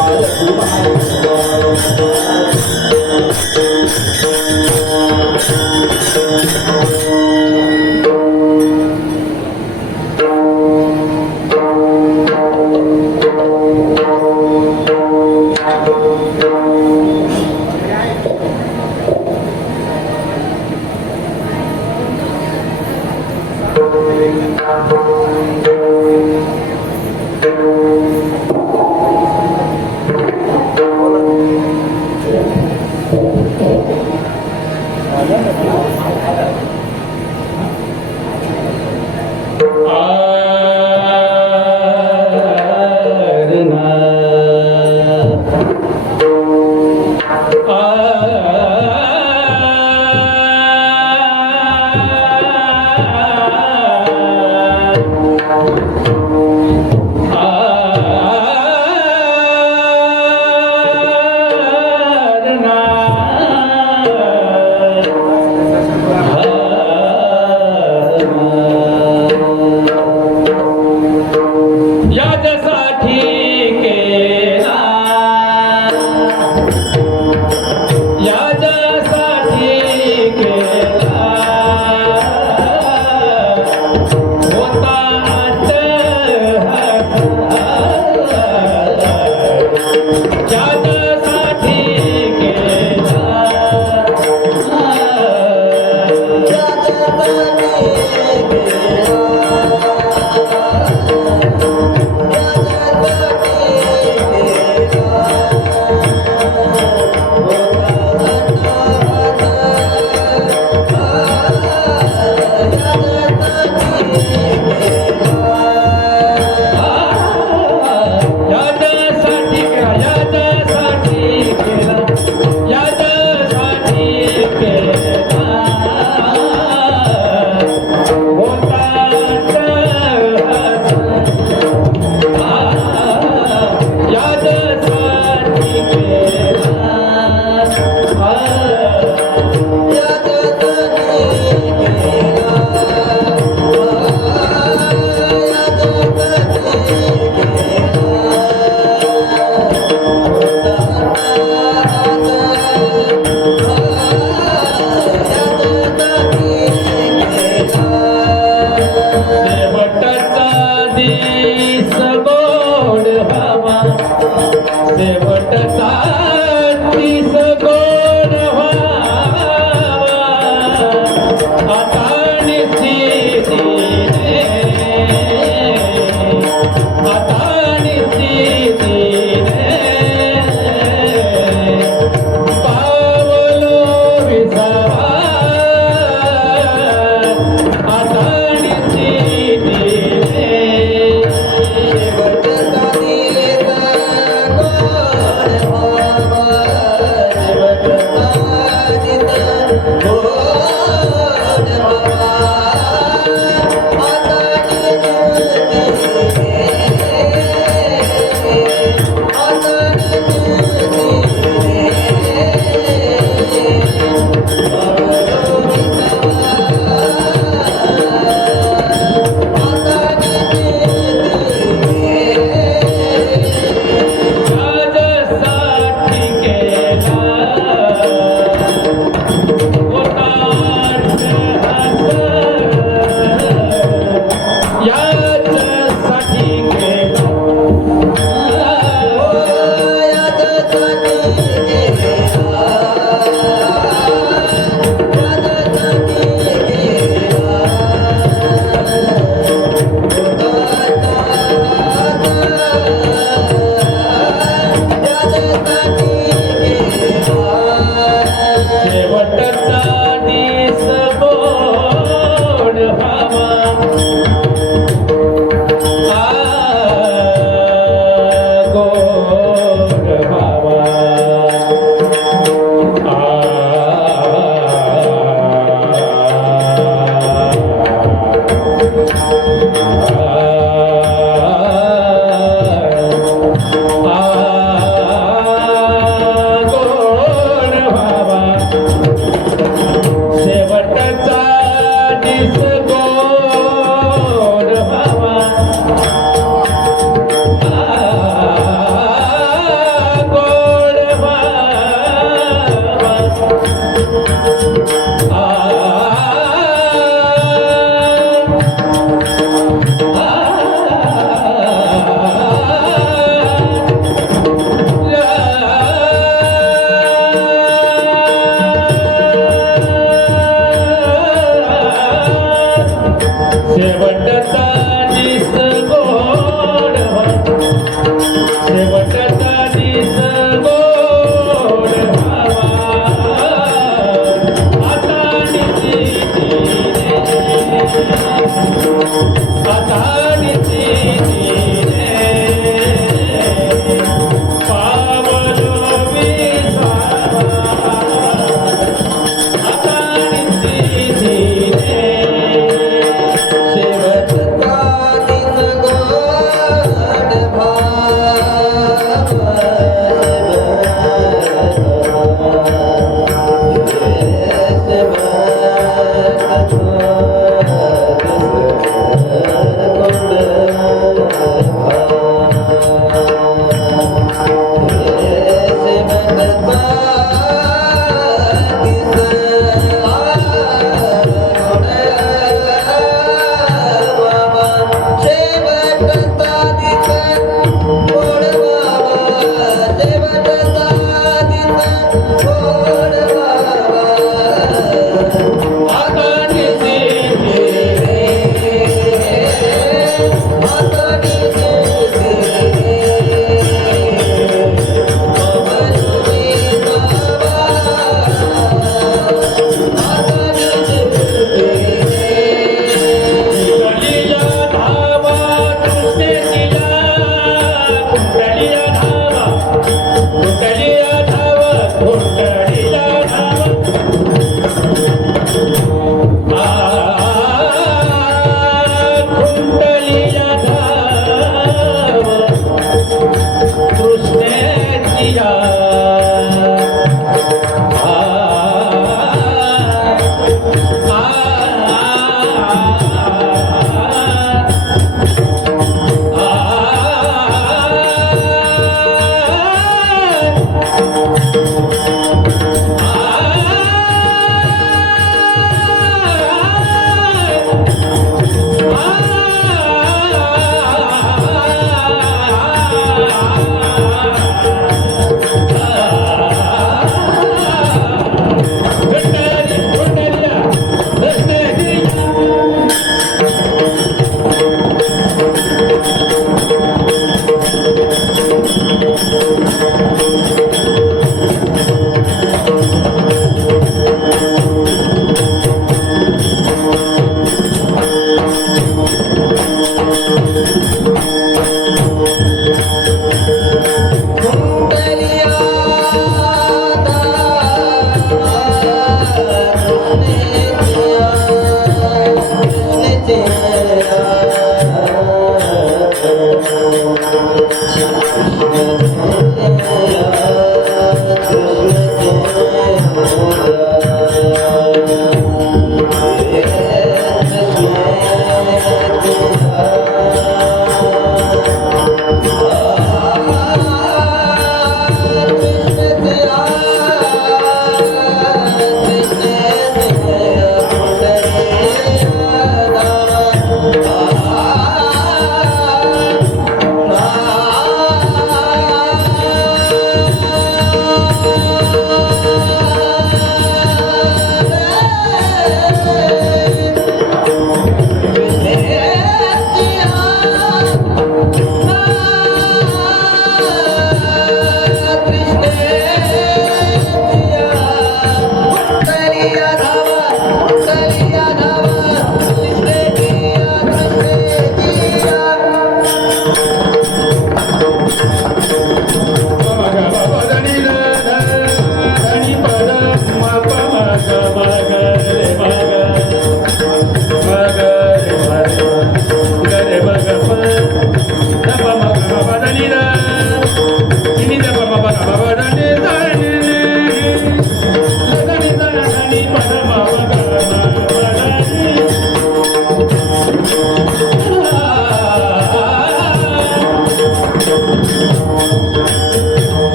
Hare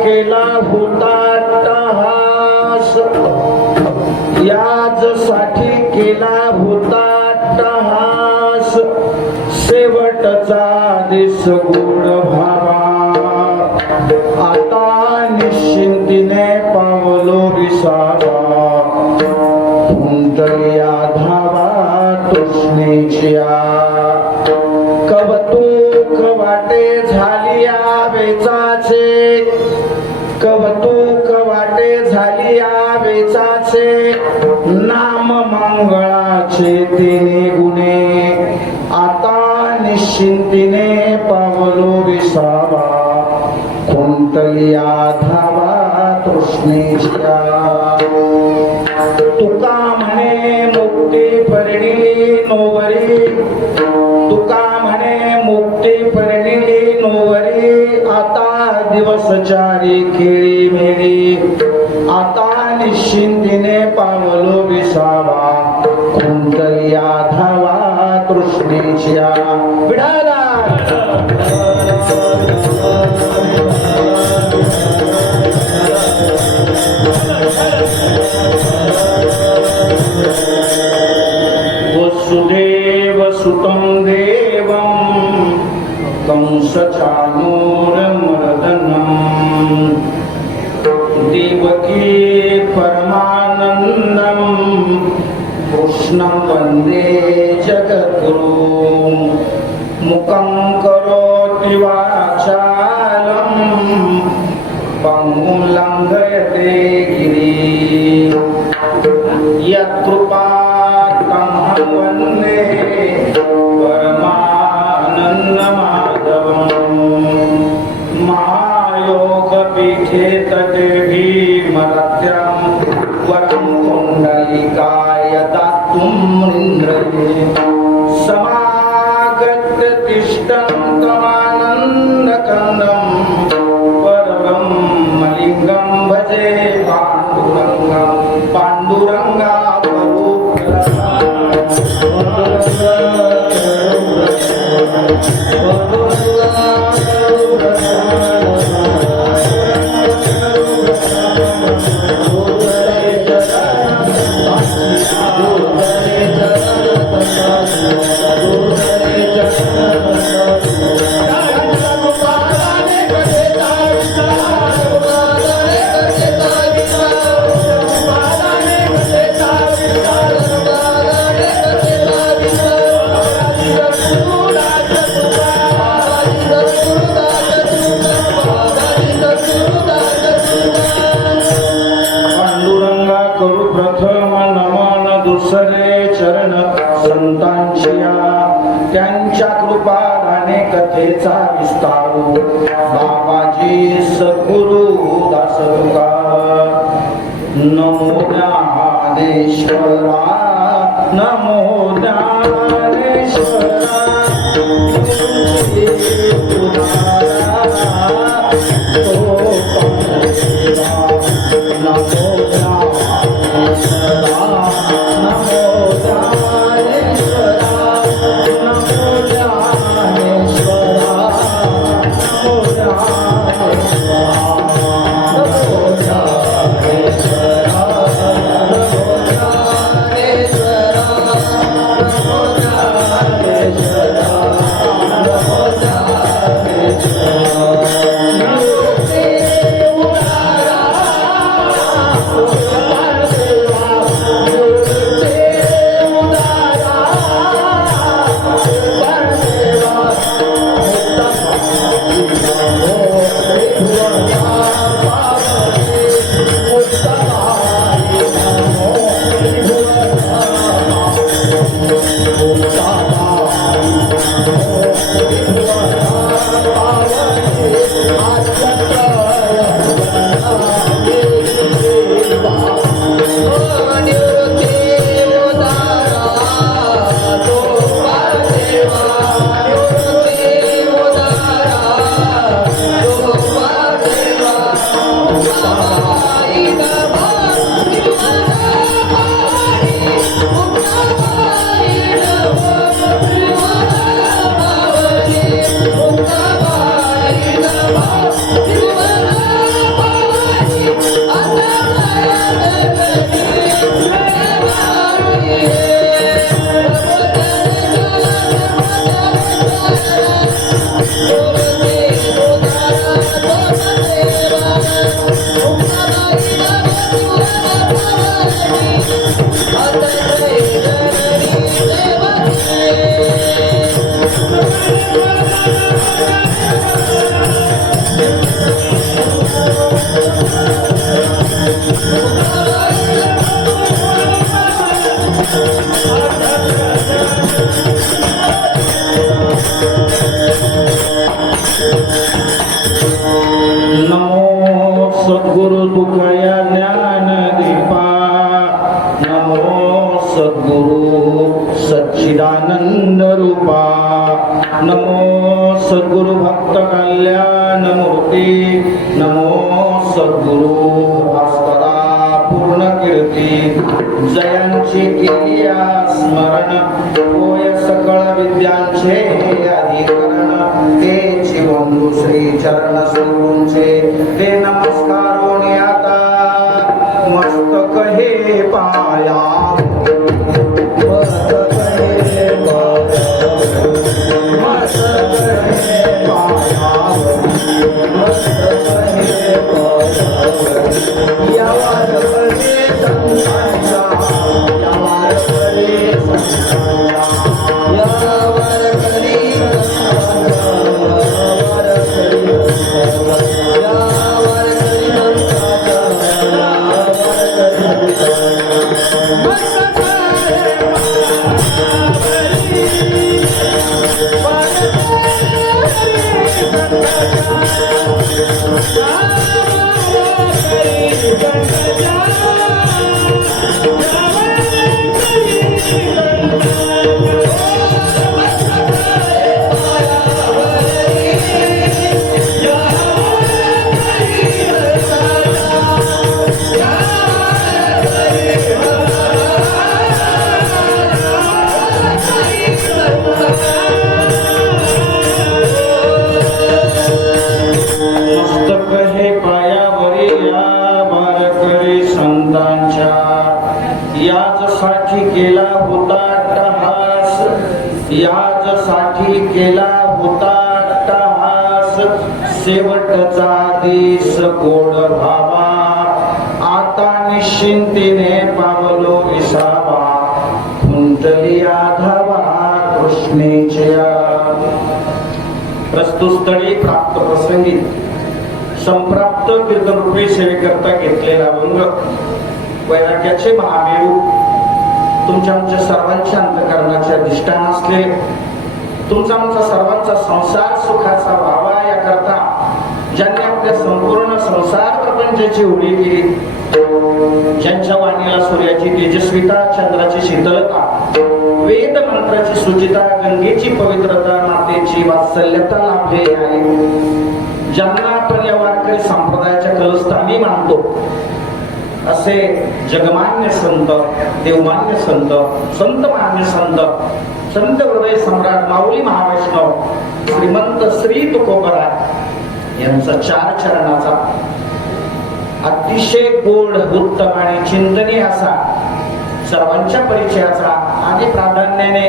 केला होता अट्टहास, याचसाठी केला होता अट्टहास, शेवटचा दिस गोड भावा, आता निश्चिंतीने पावलो विसावा, कुंतल्या धावा तृष्णेच्या, कौतुक वाटे झाली वेचाचे, कौतुक वाटे झाली वेचाचे, नाम मंगळाचे तिने गुणे, आता निश्चिंतीने पावलो विसावा, कुंतल्या धावा तृष्णेच्या. तुका म्हणे मुक्ती परिणिली नोवरी, तुका म्हणे मुक्ती परिणिली नोवरी, आता दिवसचारी खेळी मेळी, आता निश्चिंतीने पावलो विसावा, कुंतल्या धावा तृष्णेच्या. विठाला वसुदेव सुतं देवं कंसचाणूरमर्दनं, देवकी परमानन्दं कृष्णं वन्दे जगद्गुरुं, मुखं करोति वाचालं पङ्गुं लङ्घयते गिरिं, यत्कृपात्तमहं वन्दे परमानन्दमाधवं, महायोगपीठे तटे भीमरत्यां वरं कुण्डलिकाय दातुं इन्द्रये, समागत्य तिष्ठन्तमानन्दकन्दं, परमं मलिङ्गं भजे पाण्डुरङ्गं, पाण्डुरङ्गा त्यांच्या कृपाने कथेचा विस्तारू, बाबाजी सद्गुरु दास तुकाराम. नमो ज्ञानेश्वरा, नमो ज्ञानेश्वरा, Namo सद्गुरु तुकया ज्ञानदीपा नमो सद्गुरु सच्चिदानंद रूपा नमो सद्गुरु भक्त कल्याण मूर्ती नमो सद्गुरु भास्करा पूर्ण कीर्ती जयांची केलिया स्मरण होय सकळ विद्यांचे अधिकरण तेची बंधू श्री चरण सुरूंचे ते नमस्कारोनी आता मस्तक हे पाया केला होता टहास याचसाठी केला होता टहास शेवटचा दिस गोड भावा आता निश्चिंतीने पावलो विसावा खुंटली आधावा कृष्णेच्या प्रस्तुत स्थळी प्राप्त प्रसंगी संप्राप्त कीर्तनरूपी सेवेकरता घेतलेला अभंग वैराग्याचे महामेरू तुमच्या आमच्या सर्वांच्या अंतःकरणाचे अधिष्ठान असले तुमचा आमचा सर्वांचा संसार सुखाचा व्हावा याकरता ज्यांनी आपल्या संपूर्ण संसार प्रपंचाची उडी केली ज्यांच्या वाणीला सूर्याची तेजस्विता चंद्राची शीतलता वेद मंत्राची सुचिता गंगेची पवित्रता मातेची वात्सल्यता लाभलेली आहे ज्यांना आपण या वारकरी संप्रदायाच्या कलस्थानी मानतो असे जगमान्य संत देवमान्य संत संत मान्य संत संत हृदय सम्राट माऊली महावैष्णव श्रीमंत श्री तुकोबराय यांचा चार चरणाचा अतिशय गोड उत्तम आणि चिंतनीय असा सर्वांच्या परिचयाचा आणि प्राधान्याने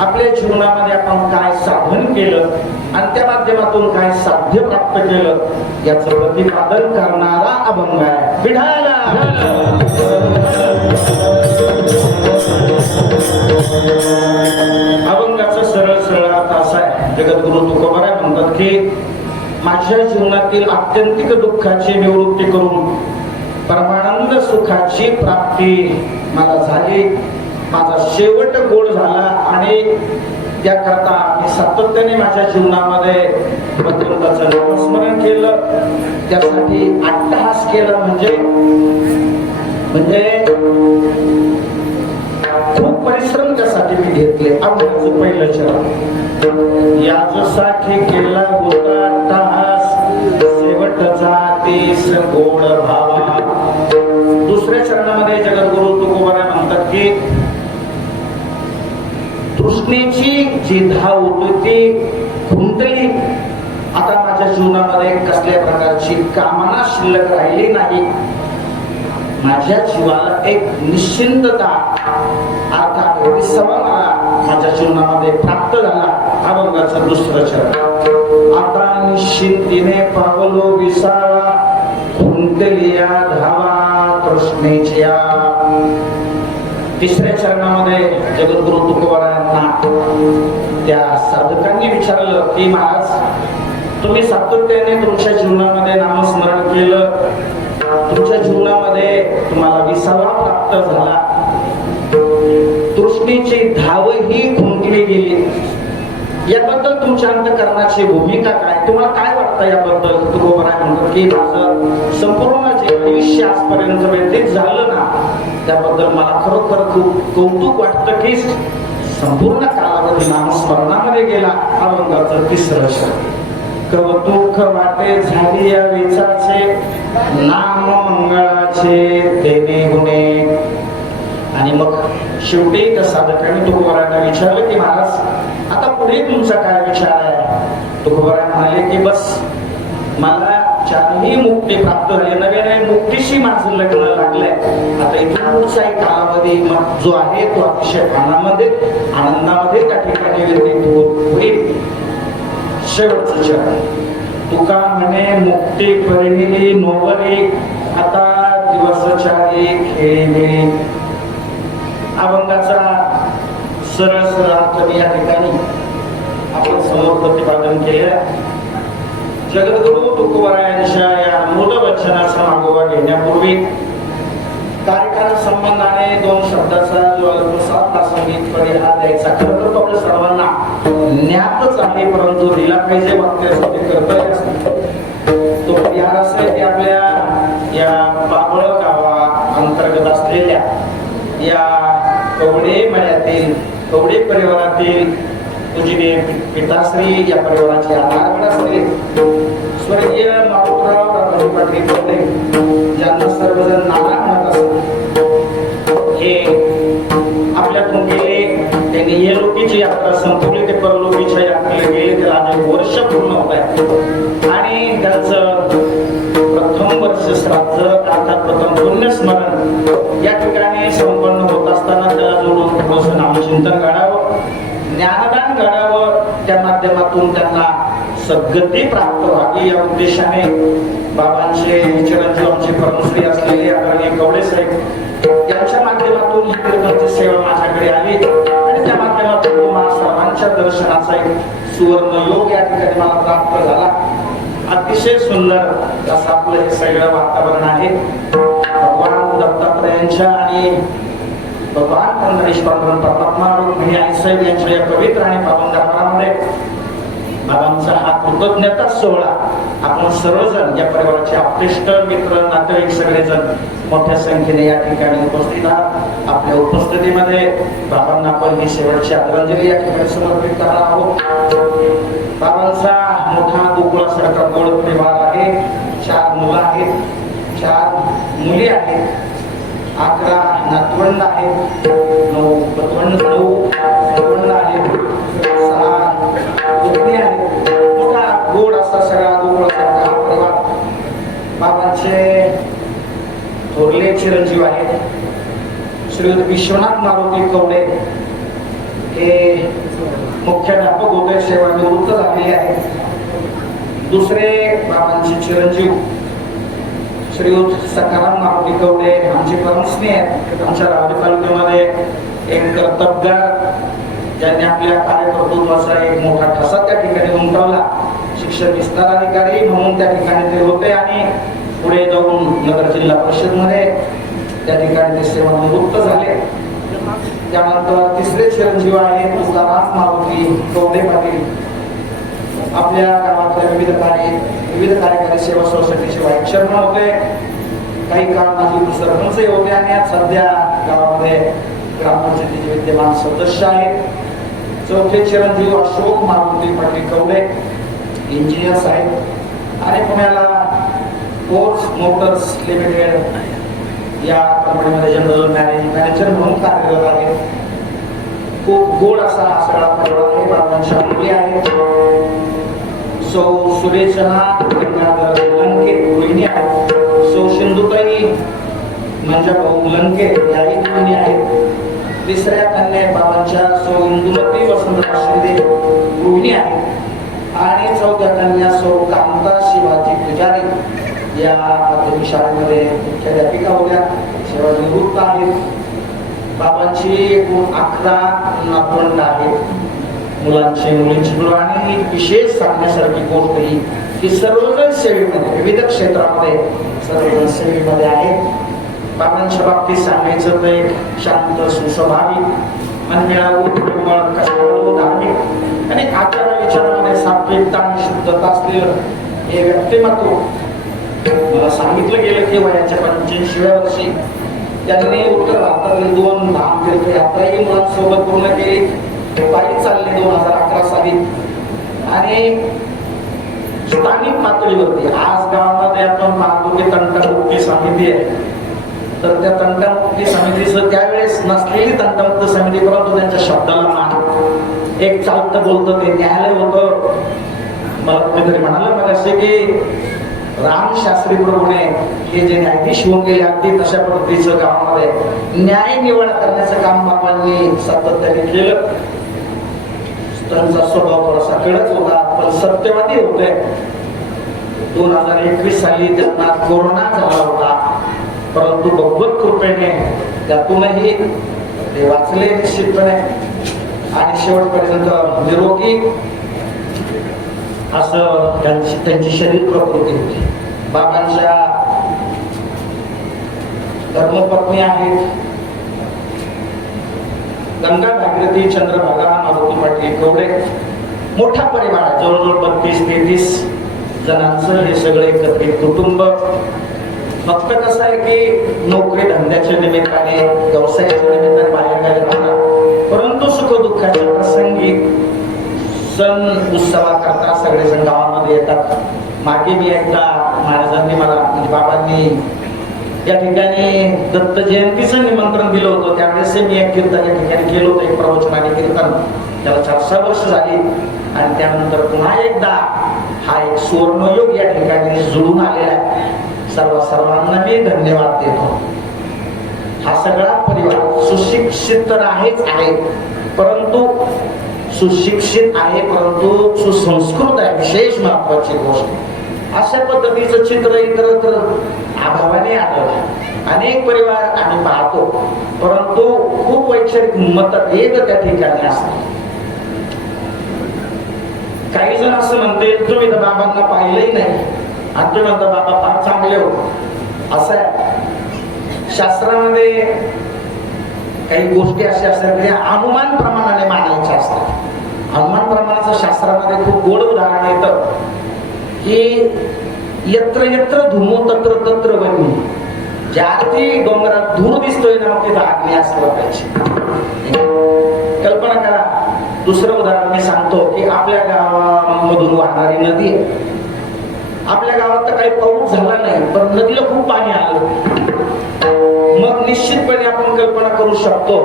आपल्या जीवनामध्ये आपण काय साधन केलं आणि त्या माध्यमातून काय साध्य प्राप्त केलं याचं प्रतिपादन करणारा अभंग आहे विठाला अभंगाचा सरळ सरळ अर्थ असा आहे जगद्गुरु तुकोबराय म्हणतात की माझ्या जीवनातील आत्यंतिक दुःखाची निवृत्ती करून परमानंद सुखाची प्राप्ती मला झाली माझा शेवट गोड झाला आणि त्याकरता मी सातत्याने माझ्या जीवनामध्ये भगवंताचं नामस्मरण केलं त्यासाठी अट्टहास केला म्हणजे खूप परिश्रम त्यासाठी मी घेतले अभंगाचं पहिलं चरण यासाठी केला होता अट्टहास शेवटचा तेस गोड भावा दुसऱ्या चरणामध्ये जगद्गुरु तुकोबराय म्हणतात की तृष्णेची जी धाव होती ती खुंटली आता माझ्या जीवनामध्ये कसल्या प्रकारची कामना शिल्लक राहिली नाही माझ्या जीवाला एक निश्चिंतता अर्थात विसावा माझ्या जीवनामध्ये प्राप्त झाला अभंगाचं दुसरं चरण आता निश्चिंतीने पावलो विसावा खुंटलिया धावा तृष्णेच्या. तिसऱ्या चरणामध्ये जगद्गुरु तुकोबारायांना त्या साधकांनी विचारलं की महाराज, तुम्ही सातत्याने तुमच्या जीवनामध्ये नामस्मरण केलं, तुमच्या जीवनामध्ये तुम्हाला विसावा प्राप्त झाला, तृष्णेची धाव ही खुंटली गेली, याबद्दल तुमच्या अंतःकरणाची भूमिका काय, तुम्हाला काय वाटतं याबद्दल? तुकोबाराय म्हणतो की माझं संपूर्ण जे आयुष्य आजपर्यंत व्यतीत झालं ना, त्याबद्दल मला खरोखर खूप कौतुक वाटतं की संपूर्ण कालावधी नामस्मरणामध्ये गेला. अभंगाचं तिसरं शब्द, कौतुक वाटे झाली या वेचाचे, नाम मंगळाचे तेने गुणे. आणि मग शेवटी त्या साधकांनी तुकोबारायांना विचारलं की महाराज, आता पुढे तुमचा काय विचार आहे? तुकोबाराय म्हणाले की बस मला चारही मुक्ती प्राप्त झाली, नव्याने मुक्तीशी माझं लग्न लागलंय. आता इथून पुढचा एक कालावधी मग जो आहे तो अतिशय आनंदामध्ये त्या ठिकाणी व्यतीत होईल. शेवटचं चरण, तुका म्हणे मुक्ती परिणिली नोवली, आता दिवस चारी खेळले. अभंगाचा सरळ सरळ अर्थ या ठिकाणी आपण समोर प्रतिपादन केले. जगद्गुरु तुकोबारायांच्या या अमृत वचनाचा मागोवा घेण्यापूर्वी कार्यकाळ संबंधाने दोन शब्दाचा जो अल्पसा प्रासंगिक परिहार द्यायचा. खरं तर आपल्या सर्वांना ज्ञातच आहे, परंतु दिला पाहिजे वाक्यासाठी कर्तव्य असतं. तो परिहार असेल की आपल्या या बाबळ गावा अंतर्गत असलेल्या या कवडे मळ्यातील कवडे परिवारातील तुझी पिताश्री या परिवाराचे आधारगड असले स्वर्गीय मारुतराव रामजी पाटील कवडे, ज्यांना सर्वजण नाना म्हणत असत, हे आपल्यातून गेले. त्यांनी ये लोकीची यात्रा संपवली, ते परलोकीच्या यात्रेला गेले. त्याला अनेक वर्ष पूर्ण होत आहे आणि त्याचं प्रथम वर्ष श्राद्ध अर्थात प्रथम पुण्यस्मरण या ठिकाणी संपन्न होत असताना त्याला जोडून थोडंसं नामचिंतन घडावं, ज्ञानदान घडावं, त्या माध्यमातून त्यांना सद्गती प्राप्त व्हावी या उद्देशाने बाबांचे चिरंजीव आमचे परमश्री असलेले आदरणीय कवडे साहेब यांच्या माध्यमातून ही कीर्तनाची सेवा माझ्याकडे आली आणि त्या माध्यमातून तुम्हा सर्वांच्या दर्शनाचा एक सुवर्ण योग या ठिकाणी मला प्राप्त झाला. अतिशय सुंदर असं आपलं हे सगळं वातावरण आहे. भगवान दत्तात्रयांच्या आणि भगवान पंढरीश पांडुरंग परमात्मा रुक्मिणी आई साहेब यांच्या या पवित्र आणि पावन दरबारामध्ये बाबांचा हा कृतज्ञता सोहळा आपण सर्वजण या परिवाराचे आपलेष्ट मित्र नातेवाईक सगळेजण मोठ्या संख्येने या ठिकाणी उपस्थित आहात. आपल्या उपस्थितीमध्ये बाबांना आपण ही शेवटची आदरांजली या ठिकाणी समर्पित करणार आहोत. बाबांचा मोठा गोकुळासारखा गोड परिवार आहे. 4 मुलं आहेत, 4 मुली आहेत, 11 नातवंड आहेत, 9 पतवंड आहेत, 6 पुतणी आहेत. मोठा गोड असा सगळा गोकुळासारखा हा परिवार. बाबांचे थोरले चिरंजीव आहेत श्रीयुत विश्वनाथ मारुती कवडे, हे मुख्याध्यापक होते, सेवानिवृत्त झालेले आहेत. दुसरे बाबांचे चिरंजीव श्रीयुत सखाराम मारुती कवडे आमचे परमस्नेही आहेत. आमच्या रावरी तालुक्यामध्ये एक कर्तबगार ज्यांनी आपल्या कार्यकर्तृत्वाचा एक मोठा ठसा त्या ठिकाणी उमटवला. शिक्षण विस्तार अधिकारी म्हणून त्या ठिकाणी ते होते आणि पुढे जाऊन नगर जिल्हा परिषद मध्ये त्या ठिकाणी ते सेवानिवृत्त झाले. त्यानंतर तिसरे चिरंजीव आहेत तुकाराम मारुती कवडे पाटील. आपल्या गावातल्या विविध कार्यकारी सेवा सोसायटीचे व्हाईस चेअरमन होते, काही काळ माजी सरपंच होते आणि आज सध्या गावामध्ये ग्रामपंचायतीचे विद्यमान सदस्य आहेत. चौथे चिरंजीव अशोक मारुती पाटील कवडे इंजिनियर्स आहेत आणि पुण्याला फोर्स मोटर्स लिमिटेड या कंपनीमध्ये जनरल मॅनेजर म्हणून कार्यरत आहेत. खूप गोड असा हा सगळा परिवार आहे. बाबांच्या मुली आहेत. सौ सुरेशना गंगाधर लंके गृहिणी आहेत. सौ सिंधुताई मंजाभाऊ लंके याही गृहिणी आहेत. तिसऱ्या कन्या बाबांच्या सौ इंदुमती वसंतराव शिंदे गृहिणी आहेत आणि चौथ्या कन्या सौ कांता शिवाजी पुजारी या माध्यमिक शाळेमध्ये मुख्याध्यापिका होत्या, सेवा निवृत्त आहेत. बाबांची एकूण 11 नातवंड आहेत, मुलांची मुलींची. आणि विशेष सांगण्यासारखी गोष्ट ही की सर्वजण सेवेमध्ये, विविध क्षेत्रामध्ये सर्वजण सेवेमध्ये आहेत. बाबांच्या बाबतीत सांगायचं तर एक शांत, सुस्वभावी, मनमिळावू, कष्टाळू, धार्मिक आणि आचार विचारामध्ये सात्विकता आणि शुद्धता असलेलं हे व्यक्तिमत्व. मला सांगितलं गेलं की वयाच्या 85व्या वर्षी त्यांनी उत्तर भारतातील 2 धाम तीर्थयात्राही मुलांसोबत पूर्ण केली. पायी चालले 2011 साली. आणि स्थानिक पातळीवरती आज गावामध्ये आपण पाहतो की तंटामुक्ती समिती आहे, तर त्या तंटामुक्ती समितीचं त्यावेळेस नसलेली तंटामुक्त समिती, परंतु त्यांच्या शब्दाला मान, एक चालतं बोलतं ते न्यायालय होतं. मला कुणीतरी म्हणालं मला असे की रामशास्त्री प्रभूने हे जे न्यायाधीश होऊन गेले अगदी तशा पद्धतीचं गावामध्ये न्याय निवड करण्याचं काम बाबांनी सातत्याने केलं. त्यांचा स्वभाव थोडासा कडक होता पण सत्यवादी होते. 2021 साली त्यांना कोरोना झाला होता, परंतु भगवत कृपेने त्यातूनही ते वाचले निश्चितपणे आणि शेवटपर्यंत निरोगी असं त्यांची शरीर प्रकृती होती. बाबांच्या धर्मपत्नी आहेत गंगा भागीरथी, चंद्रभागा, मारुती पाटील कवडे. मोठा परिवार, जवळजवळ 32-33 जणांचं हे सगळे एकत्रित कुटुंब. फक्त कसं आहे की नोकरी धंद्याच्या निमित्ताने, व्यवसायाच्या निमित्ताने बाहेरगावी राहतात, परंतु सुखदुःखाच्या प्रसंगी सण उत्सवाकरता सगळेजण गावामध्ये येतात. मागे मी एकदा महाराजांनी मला, म्हणजे बाबांनी या ठिकाणी दत्त जयंतीचं निमंत्रण दिलं होतं. त्यावेळेस मी एक कीर्तन या ठिकाणी केलं होतं, एक प्रवचन आणि कीर्तन. त्याला 4-6 वर्ष झाली आणि त्यानंतर पुन्हा एकदा हा एक सुवर्णयोग या ठिकाणी जुळून आलेला आहे. सर्वांना मी धन्यवाद देतो. हा सगळा परिवार सुशिक्षित तर आहेच आहे, परंतु सुशिक्षित आहे परंतु सुसंस्कृत आहे, विशेष महत्वाची गोष्ट. अशा पद्धतीचं चित्र इतरत्र अभावाने आढळलं. अनेक परिवार आम्ही पाहतो, परंतु खूप वैचारिक मतभेद त्या ठिकाणी असतात. काही जण असं म्हणते तुम्ही तर बाबांना पाहिलंही नाही आणि तुम्ही म्हणता बाबा फार चांगले होते. असं आहे, शास्त्रामध्ये काही गोष्टी अशा असतात की अनुमान प्रमाणाने मानायच्या असतात. अनुमान प्रमाणाचं शास्त्रामध्ये खूप गोड उदाहरण येतं की यत्र यत्र धुमो तत्र तत्र वन्नी. ज्या अर्थी डोंगरात धूर दिसतोय ना मग तिथं अग्नी असलं पाहिजे. कल्पना करा. दुसरं उदाहरण मी सांगतो की आपल्या गावामधून वाहणारी नदी आहे. आपल्या गावात तर काही पाऊस झाला नाही पण नदीला खूप पाणी आलं, मग निश्चितपणे आपण कल्पना करू शकतो,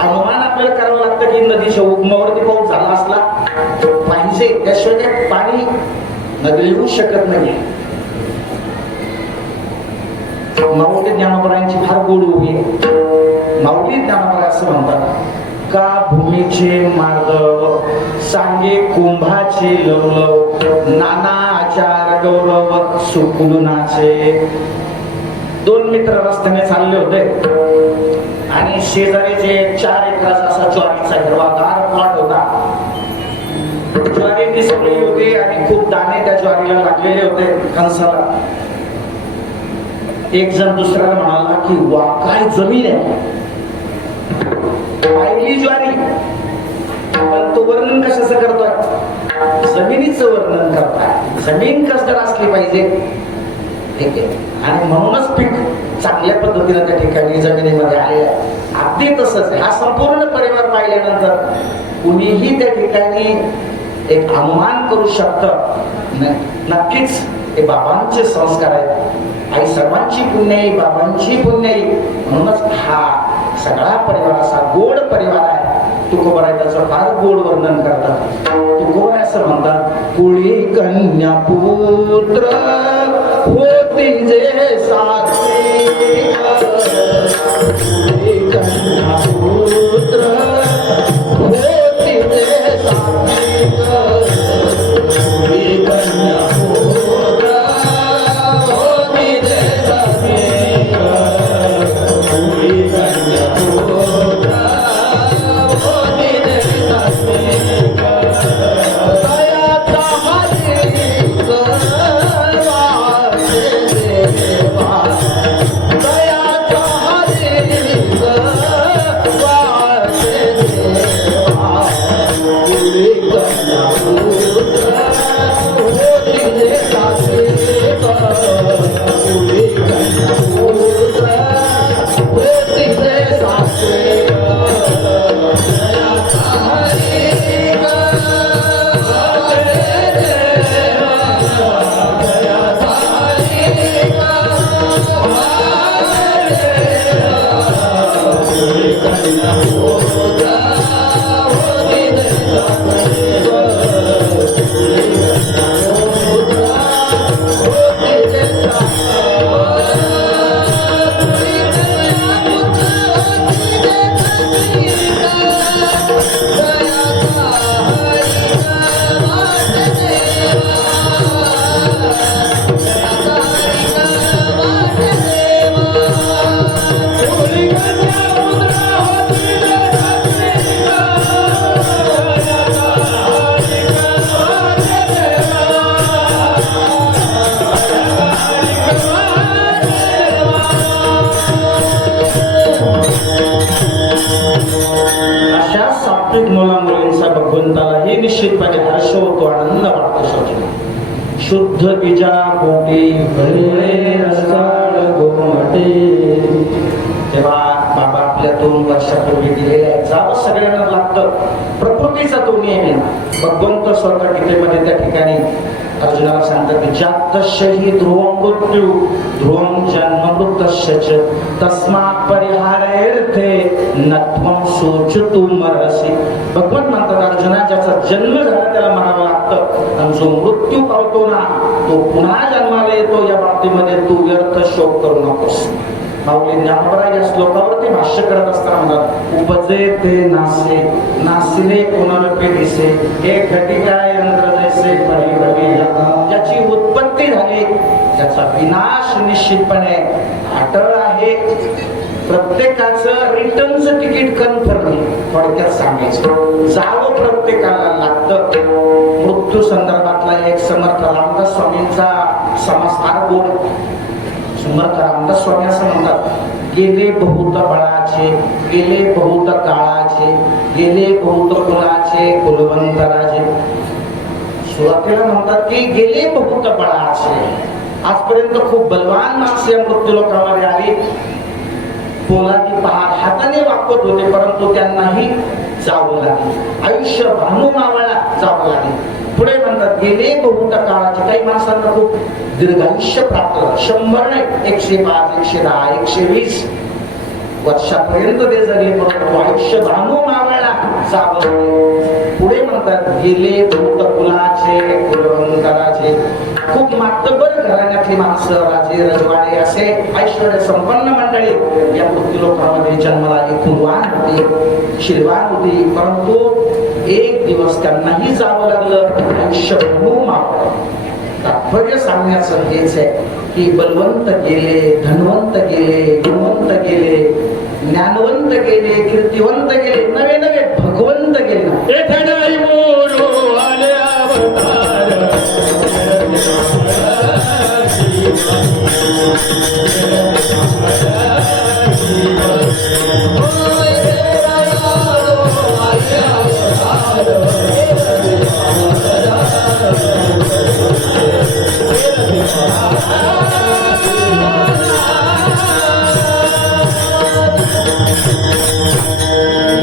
अनुमान आपल्याला करावं लागतं की नदीच्या उगमावरती पाऊस झाला असला पाहिजे, त्याशिवाय ते पाणी नदीला येऊ शकत नाही. माऊली ज्ञानोबरांची फार गोड उभी आहे. माऊली ज्ञानोबरा असं म्हणतात का भूमीचे मार्ग सांगे कुंभाचे लवलव, नाना आचार गौरव सुकुलनाचे. 2 मित्र रस्त्याने चालले होते आणि शेजारीचे 4 एकराचा असा ज्वारीचा हिरवागार प्लॉट होता. ज्वारी दिसली होती आणि खूप दाणे त्या ज्वारीला लागलेले होते कणसाला. एक जण दुसऱ्याला म्हणाला की वा काय जमीन आहे, पाहिली ज्वारी. पण तो वर्णन कशाचं करतोय, जमिनीचं वर्णन करतोय. जमीन कसं असली पाहिजे, ठीक आहे, आणि म्हणूनच पीक चांगल्या पद्धतीने त्या ठिकाणी जमिनीमध्ये आलेलं आहे. अगदी तसंच हा संपूर्ण परिवार पाहिल्यानंतर कुणीही त्या ठिकाणी एक अनुमान करू शकतं नक्कीच हे बाबांचे संस्कार आहेत. आई सर्वांची पुण्याई, बाबांची पुण्याई, म्हणूनच हा सगळा परिवार असा गोड परिवार आहे. तुकोबराय त्याचं फार गोड वर्णन करतात. तुकोबराय असं म्हणतात, कुळी कन्या पुत्र होती जे साथी, कुळी कन्या पुत्र होती जे साथी, कुळी कन्या पुत्र सात्विक मुला मुलींचा भगवंतालाही निश्चितपणे हर्ष होतो, आनंद वाटतो. सचिन शुद्ध बीजा पोटी भरले रसाळ गोमटे. तेव्हा बाबा आपल्या 2 वर्षापूर्वी दिलेले आहे. जावं सगळ्यांना लागतं, प्रकृतीचा तो नियम आहे. भगवंत स्वतः गीतेमध्ये त्या ठिकाणी अर्जुनाला सांगतात की जातस्यहि ध्रुवं मृत्यू ध्रुवं जन्म मृतस्य च तस्मात् परिहारेऽर्थे न त्वं शोचितुमर्हसि. भगवान म्हणतात अर्जुना, ज्याचा जन्म झाला त्याला मरावं लागतं, आणि जो मृत्यू पावतो ना तो पुन्हा जन्माला येतो. या बाबतीमध्ये तू व्यर्थ शोक करू नकोस. माऊली ज्ञानोबा या श्लोकावरती भाष्य करत असताना म्हणतात, उपजे ते नासे नासिले पुनरपि दिसे हे घटिका यंत्र जैसे परिभ्रमे. ज्याची उत्पत्ती झाली त्याचा विनाश निश्चितपणे अटळ आहे. प्रत्येकाचं रिटर्नचं तिकीट कन्फर्म आहे. थोडक्यात सांगायचं जावं प्रत्येकाला लागतं. मृत्यू संदर्भातला एक समर्थ रामदास स्वामींचा समासार बोल. समर्थ रामदास स्वामी असं म्हणतात, गेले बहुत बळाचे गेले बहुत काळाचे गेले बहुत कुलाचे कुलवंत राजे. सुरुवातीला म्हणतात की गेले बहुत बळाचे, आजपर्यंत खूप बलवान माणसे या मृत्यू लोकांमध्ये आली, पोलादी पहाड हाताने वापरत होते, परंतु त्यांनाही जावं लागले. आयुष्य भानू मावळा जावं लागले. पुढे म्हणतात गेले बहुत काळाचे, काही माणसांना खूप दीर्घायुष्य प्राप्त झालं. 100 नाही, 105 110 120 वर्षापर्यंत ते जगले, परंतु आयुष्य भानू मावळा जावं लागले. पुढे म्हणतात गेले बहुत कुलाचे कुलवंतराचे, खूप मातबर घराण्यातली माणसं, राजे रजवाडे असे ऐश्वर्य संपन्न मंडळी या मृत्यू लोकांमध्ये जन्माला आली. कुलवान होती, शिरवान होती, परंतु एक दिवस त्यांनाही जावं लागलं. आयुष्य भानू मावळा. तात्पर्य सांगण्याचं हेच आहे की बलवंत गेले, धनवंत गेले, गुणवंत गेले, ज्ञानवंत गेले, कीर्तिवंत गेले, नवे नवे भगवंत गेले.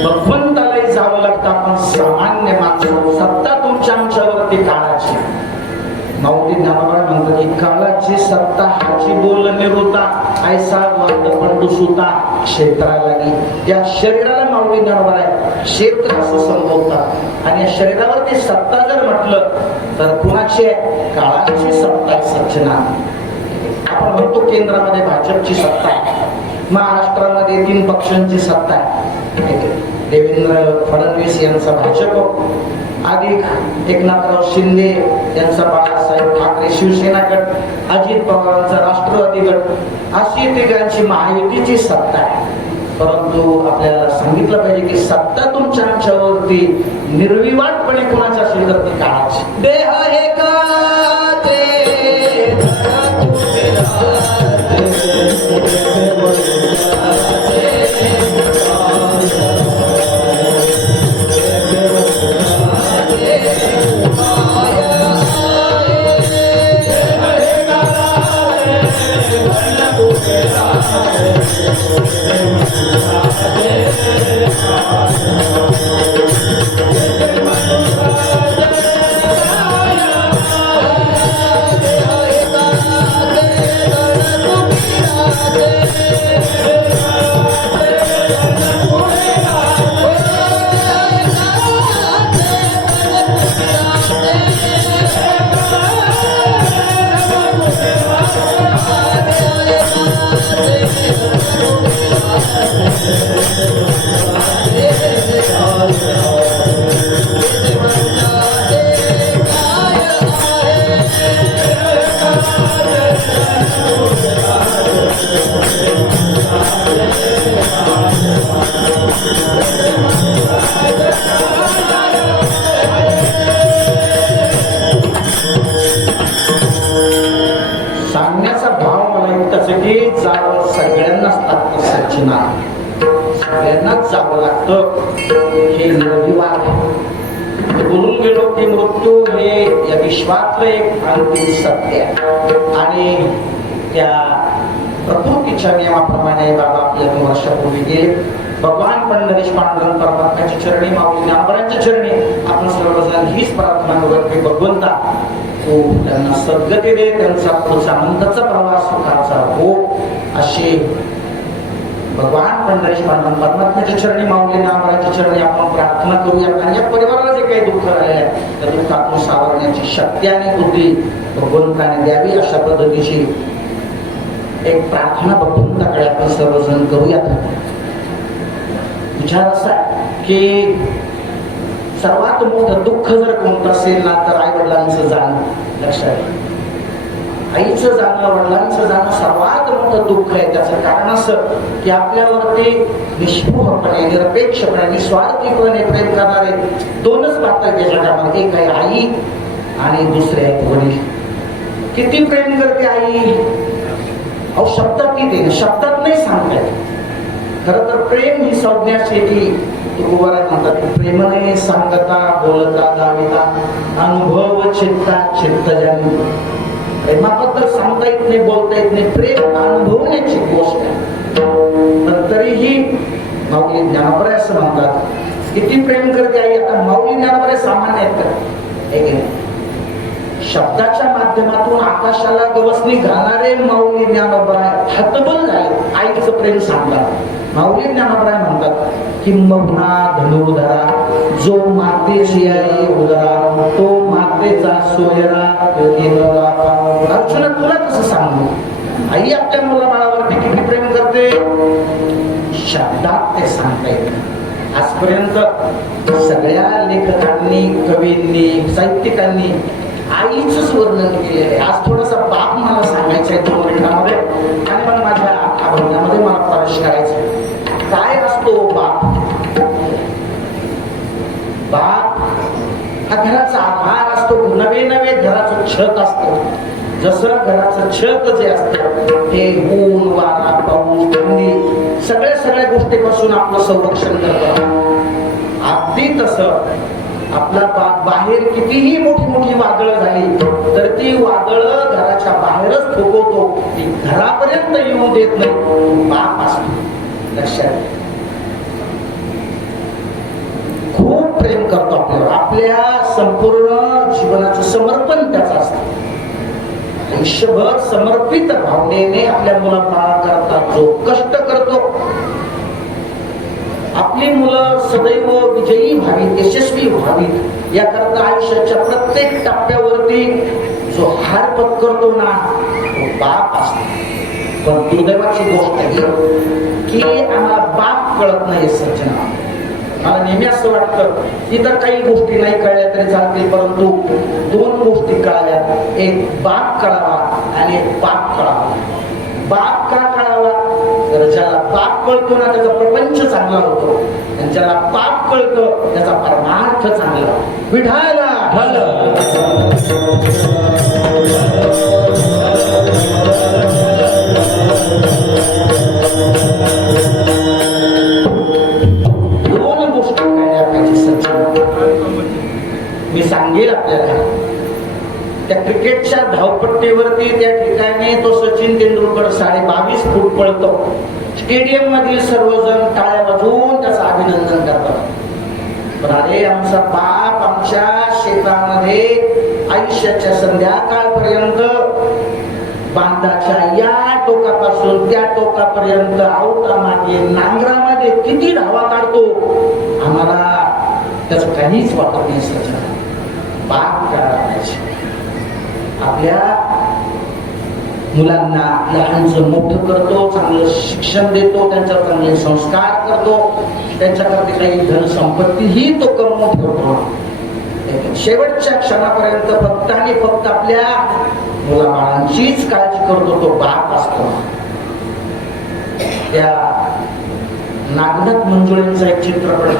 भगवंतालाही जावं लागतं. आपण सामान्य माणसं, सत्ता तुमच्या आमच्यावरती काळाची. माऊली ज्ञानोबा म्हणतात की काळाची सत्ता हाची बोल निवृत्ता ऐसा वाद पंडुसुता क्षेत्राला लागी. या शरीराला माऊली ज्ञानोबा क्षेत्र असं संबोधतात, आणि या शरीरावरती सत्ता जर म्हटलं तर कुणाची आहे? काळाची सत्ता आहे. सज्जना, आपण म्हणतो केंद्रामध्ये भाजपची सत्ता आहे, महाराष्ट्रामध्ये 3 पक्षांची सत्ता आहे. देवेंद्र फडणवीस यांचा भाजप, अधिक एकनाथराव शिंदे यांचा बाळासाहेब ठाकरे शिवसेना गट, अजित पवारांचा राष्ट्रवादी गट, अशी तिघांची महायुतीची सत्ता आहे. परंतु आपल्याला सांगितलं पाहिजे की सत्ता तुमच्या आमच्यावरती निर्विवादपणे कुणाची असेल तर ती काळाची. देह हे सांगण्याचा भाव मला इतकाच की जावं सगळ्यांनाच तात्पर्य सच्चिना. सगळ्यांनाच जावं लागतं, हे निर्विवाद आहे. बोलून गेलो की मृत्यू हे या विश्वातलं एक अंतिम सत्य आहे. आणि त्या प्रकृतीच्या नियमाप्रमाणे बाबा आपल्या 2 वर्षापूर्वी गेले. भगवान पंढरीश पांडुरंग परमात्म्याच्या चरणी, माऊली ज्ञानोबांच्या चरणी आपण सर्वजण हीच प्रार्थना करू की भगवंता तू त्यांना सद्गती दे, त्यांचा पुढचा अनंतचा प्रवास सुखाचा हो, असे भगवान पंढरीश पांडुरंग परमात्म्याच्या चरणी, माऊली ज्ञानोबांच्या चरणी आपण प्रार्थना करूया. आणि या परिवाराला जे काही दुःख राहिले आहे त्या दुःखातून सावरण्याची शक्ती आणि बुद्धी भगवंताने द्यावी, अशा पद्धतीची एक प्रार्थना भगवंताकडे आपण सर्वजण करूयात. विचार असा की सर्वात मोठं दुःख जर कोणतं असेल ना तर आई वडिलांचं जाणं. लक्षात, आईचं जाणं, वडिलांचं जाणं सर्वात मोठं दुःख आहे. त्याचं कारण असं की आपल्यावरती निष्ठुरपणे, निरपेक्षपणे, निस्वार्थीपणे प्रेम करणारे 2च पात्र त्या जगामध्ये, एक आहे आई आणि दुसरे आहे वडील. किती प्रेम करते आई, अहो शब्दात येते, शब्दात नाही सांगता येत. खरं तर प्रेम ही संज्ञा शेती तुकोबाराय म्हणतात की प्रेमाने सांगता बोलता जाविता अनुभव चित्ता चित्तजनी. प्रेमाबद्दल सांगता येत नाही, बोलता येत नाही, प्रेम अनुभवण्याची गोष्ट आहे. पण तरीही माऊली ज्ञानोबराय असं म्हणतात किती प्रेम करते आई. आता माऊली ज्ञानोबराय सामान्य आहेत का? शब्दाच्या माध्यमातून आकाशाला गवसणी घालणारे माऊली ज्ञानोबराय हतबल झाले आईचं प्रेम सांगतात. माऊली ज्ञानोबराय म्हणतात किंबहुना धनुर्धरा जो मातेची आई उदरा तो मातेचा सोयरा. अर्जुना तुला कसं सांगू, आई आपल्या मुलाबाळावरती किती प्रेम करते शब्दात ते सांगता येत. आजपर्यंत सगळ्या लेखकांनी, कवींनी, साहित्यिकांनी आईच वर्णन केलेलं आहे. आज थोडासा बाप मला सांगायचा आहे 2 मिनिटांमध्ये आणि मग माझ्या अभंगामध्ये मला प्रवेश करायचा आहे. काय असतो बाप? बाप हा घराचा आधार असतो, नवे नवे घराचं छत असतं. जसं घराचं छत जे असतं हे ऊन, वारा, पाऊस, थंडी सगळ्या गोष्टीपासून आपलं संरक्षण करतं. अगदी तसं आपला बाहेर कितीही मोठी वादळं झाली तर ती वादळं घराच्या बाहेरच थोपवतो, ती घरापर्यंत येऊ देत नाही. बाप असतो. लक्षात, खूप प्रेम करतो आपल्यावर, आपल्या संपूर्ण जीवनाचं समर्पण त्याचं असतं. आयुष्यभर समर्पित भावनेने आपल्या मुलाबाळाकरता जो कष्ट करतो, आपली मुलं सदैव विजयी व्हावीत, यशस्वी व्हावीत याकरता आयुष्याच्या प्रत्येक टप्प्यावरती जो हार पत्करतो ना तो बाप असतो. पण दुर्दैवाची गोष्ट ही की आम्हाला बाप कळत नाही. सज्जना, मला नेहमी असं वाटतं इतर काही गोष्टी नाही कळल्या तरी चालतील, परंतु 2 गोष्टी कळाल्या, एक बाप कळावा आणि एक बाप कळावा. बाप का कळावा? तर ज्याला बाप कळतो ना त्याचा प्रपंच चांगला होतो, आणि ज्याला बाप कळतो त्याचा परमार्थ चांगला. विठाला मी सांगेल आपल्याला. त्या क्रिकेटच्या धावपट्टीवरती त्या ठिकाणी तो सचिन तेंडुलकर 22.5 फूट पळतो. स्टेडियम मधील सर्वजण टाळ्या वाजवून त्याचं अभिनंदन करतात. पण अरे आमचा बाप आमच्या शेतामध्ये आयुष्याच्या संध्याकाळपर्यंत बांधाच्या या टोकापासून त्या टोकापर्यंत आवतामागे नांगरामध्ये किती धावा काढतो, आम्हाला त्याचं काहीच वाटत नाही. सचिन बाप करायचे. आपल्या मुलांना लहानचं मोठं करतो, चांगलं शिक्षण देतो, त्यांच्यावर चांगले संस्कार करतो, त्यांच्याकडे काही धन संपत्ती ही तो कमवून ठेवतो. शेवटच्या क्षणापर्यंत फक्त आणि फक्त आपल्या मुलाबाळांचीच काळजी करतो तो बाप असतो. त्या नागनाथ मंजुळेंचा एक चित्रपट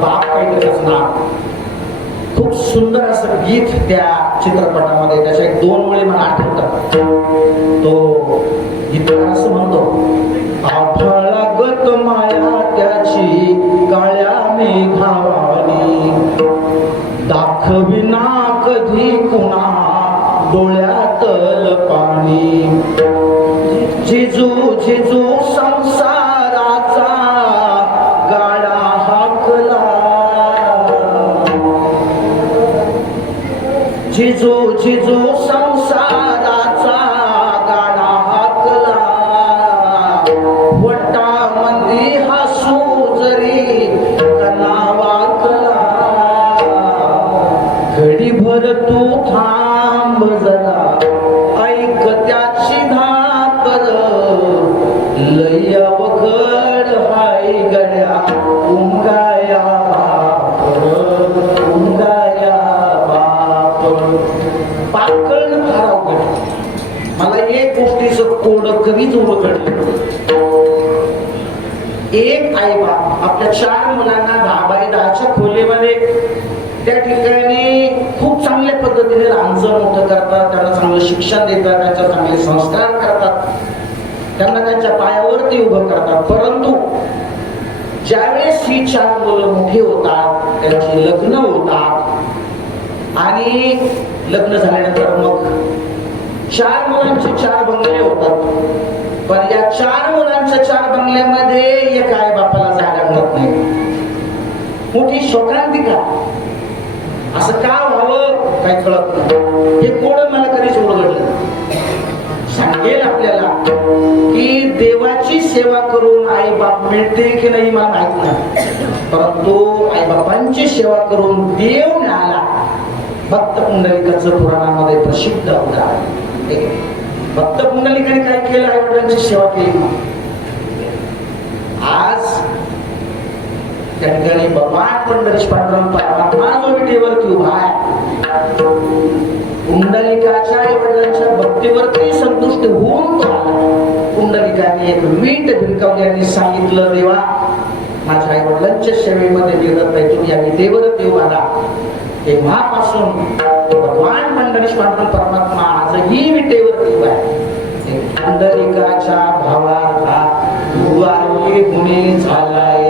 बाप काही त्याचं नाव, खूप सुंदर असं गीत त्या चित्रपटामध्ये, त्याच्या 2 वेळी मला आठवतात. तो गीतकार असं म्हणतो, आठळगत डोळ्यातल पाणी जिजू जिजू संसाराचा गाडा हाकला जिजू जिजू संसाराचा गाडा हाकला वट्टामध्ये हसू जरी कना वाकला घडीभर तू थांब जरा ऐक त्याची धाकर लय अवघड हाय गड्या उंगाया बाप पाकळण फार अवघड मला एक गोष्टीचं कोड कधीच उघडलं एक आई बाप आपल्या 4 मुलांना 10x10च्या खोलीमध्ये त्या ठिकाणी खूप चांगल्या पद्धतीने लहानचं मोठं करतात त्यांना चांगलं शिक्षण देतात त्यांच्या चांगले संस्कार करतात त्यांना त्यांच्या पायावरती उभं करतात परंतु ज्यावेळेस ही 4 मुलं मोठी होतात त्यांची लग्न होतात आणि लग्न झाल्यानंतर मग 4 मुलांचे 4 बंगले होतात पण या 4 मुलांच्या 4 बंगल्यामध्ये एक आई बापाला जागा मिळत नाही मोठी शोकांतिका असं का व्हावं काही कळत नाही हे कोड मला कधीच उलगडलं सांगेल आपल्याला की देवाची सेवा करून आई बाप मिळते की नाही मला माहित नाही परंतु आई बापांची सेवा करून देव मिळाला भक्त पुंडलिकाचं पुराणामध्ये प्रसिद्ध उदाहरण भक्त पुंडलिकाने काय केलं आई वडिलांची सेवा केली आज त्या ठिकाणी भगवान पंढरीश पांडुरंग परमात्मा जो विटेवरती उभा आहे पुंडलिकाच्या आई वडिलांच्या भक्तीवरती संतुष्ट होऊन तो आला पुंडलिकाने एक वीट भिरकावली आणि सांगितलं देवा माझ्या आई वडिलांच्या सेवेमध्ये निरत आहे तुम्ही या विटेवरती उभा राहा तेव्हापासून भगवान पंढरीश पांडुरंग परमात्मा आजही विटेवरती उभा आहे पुंडलिकाच्या भावाला दुवारी गुणी झालाय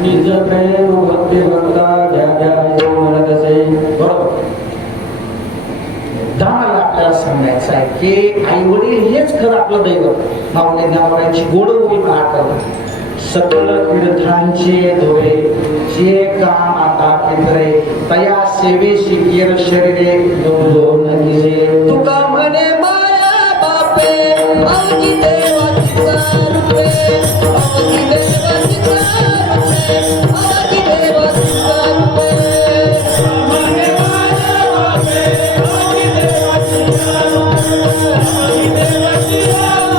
निज प्रेम भक्ती भक्ता घ्या घ्या म्हणत असे बरोबर मला आपल्याला सांगायचं आहे की आई वडील हेच खरं आपलं दैवत माऊली ज्ञानोबांची गोड होई मला आठवलं सकल तीर्थांचे धोरे जे काम आता केंद्रे तया सेवेशी केर शरीरे दोन दिसे तुका म्हणे माया बापे अवघी देवाची रूपे अवघी देवाची रूपे अवघी देवाची रूपे म्हणे माया बापे अवघी देवाची रूपे अवघी देवाची रूपे अवघी देवाची माया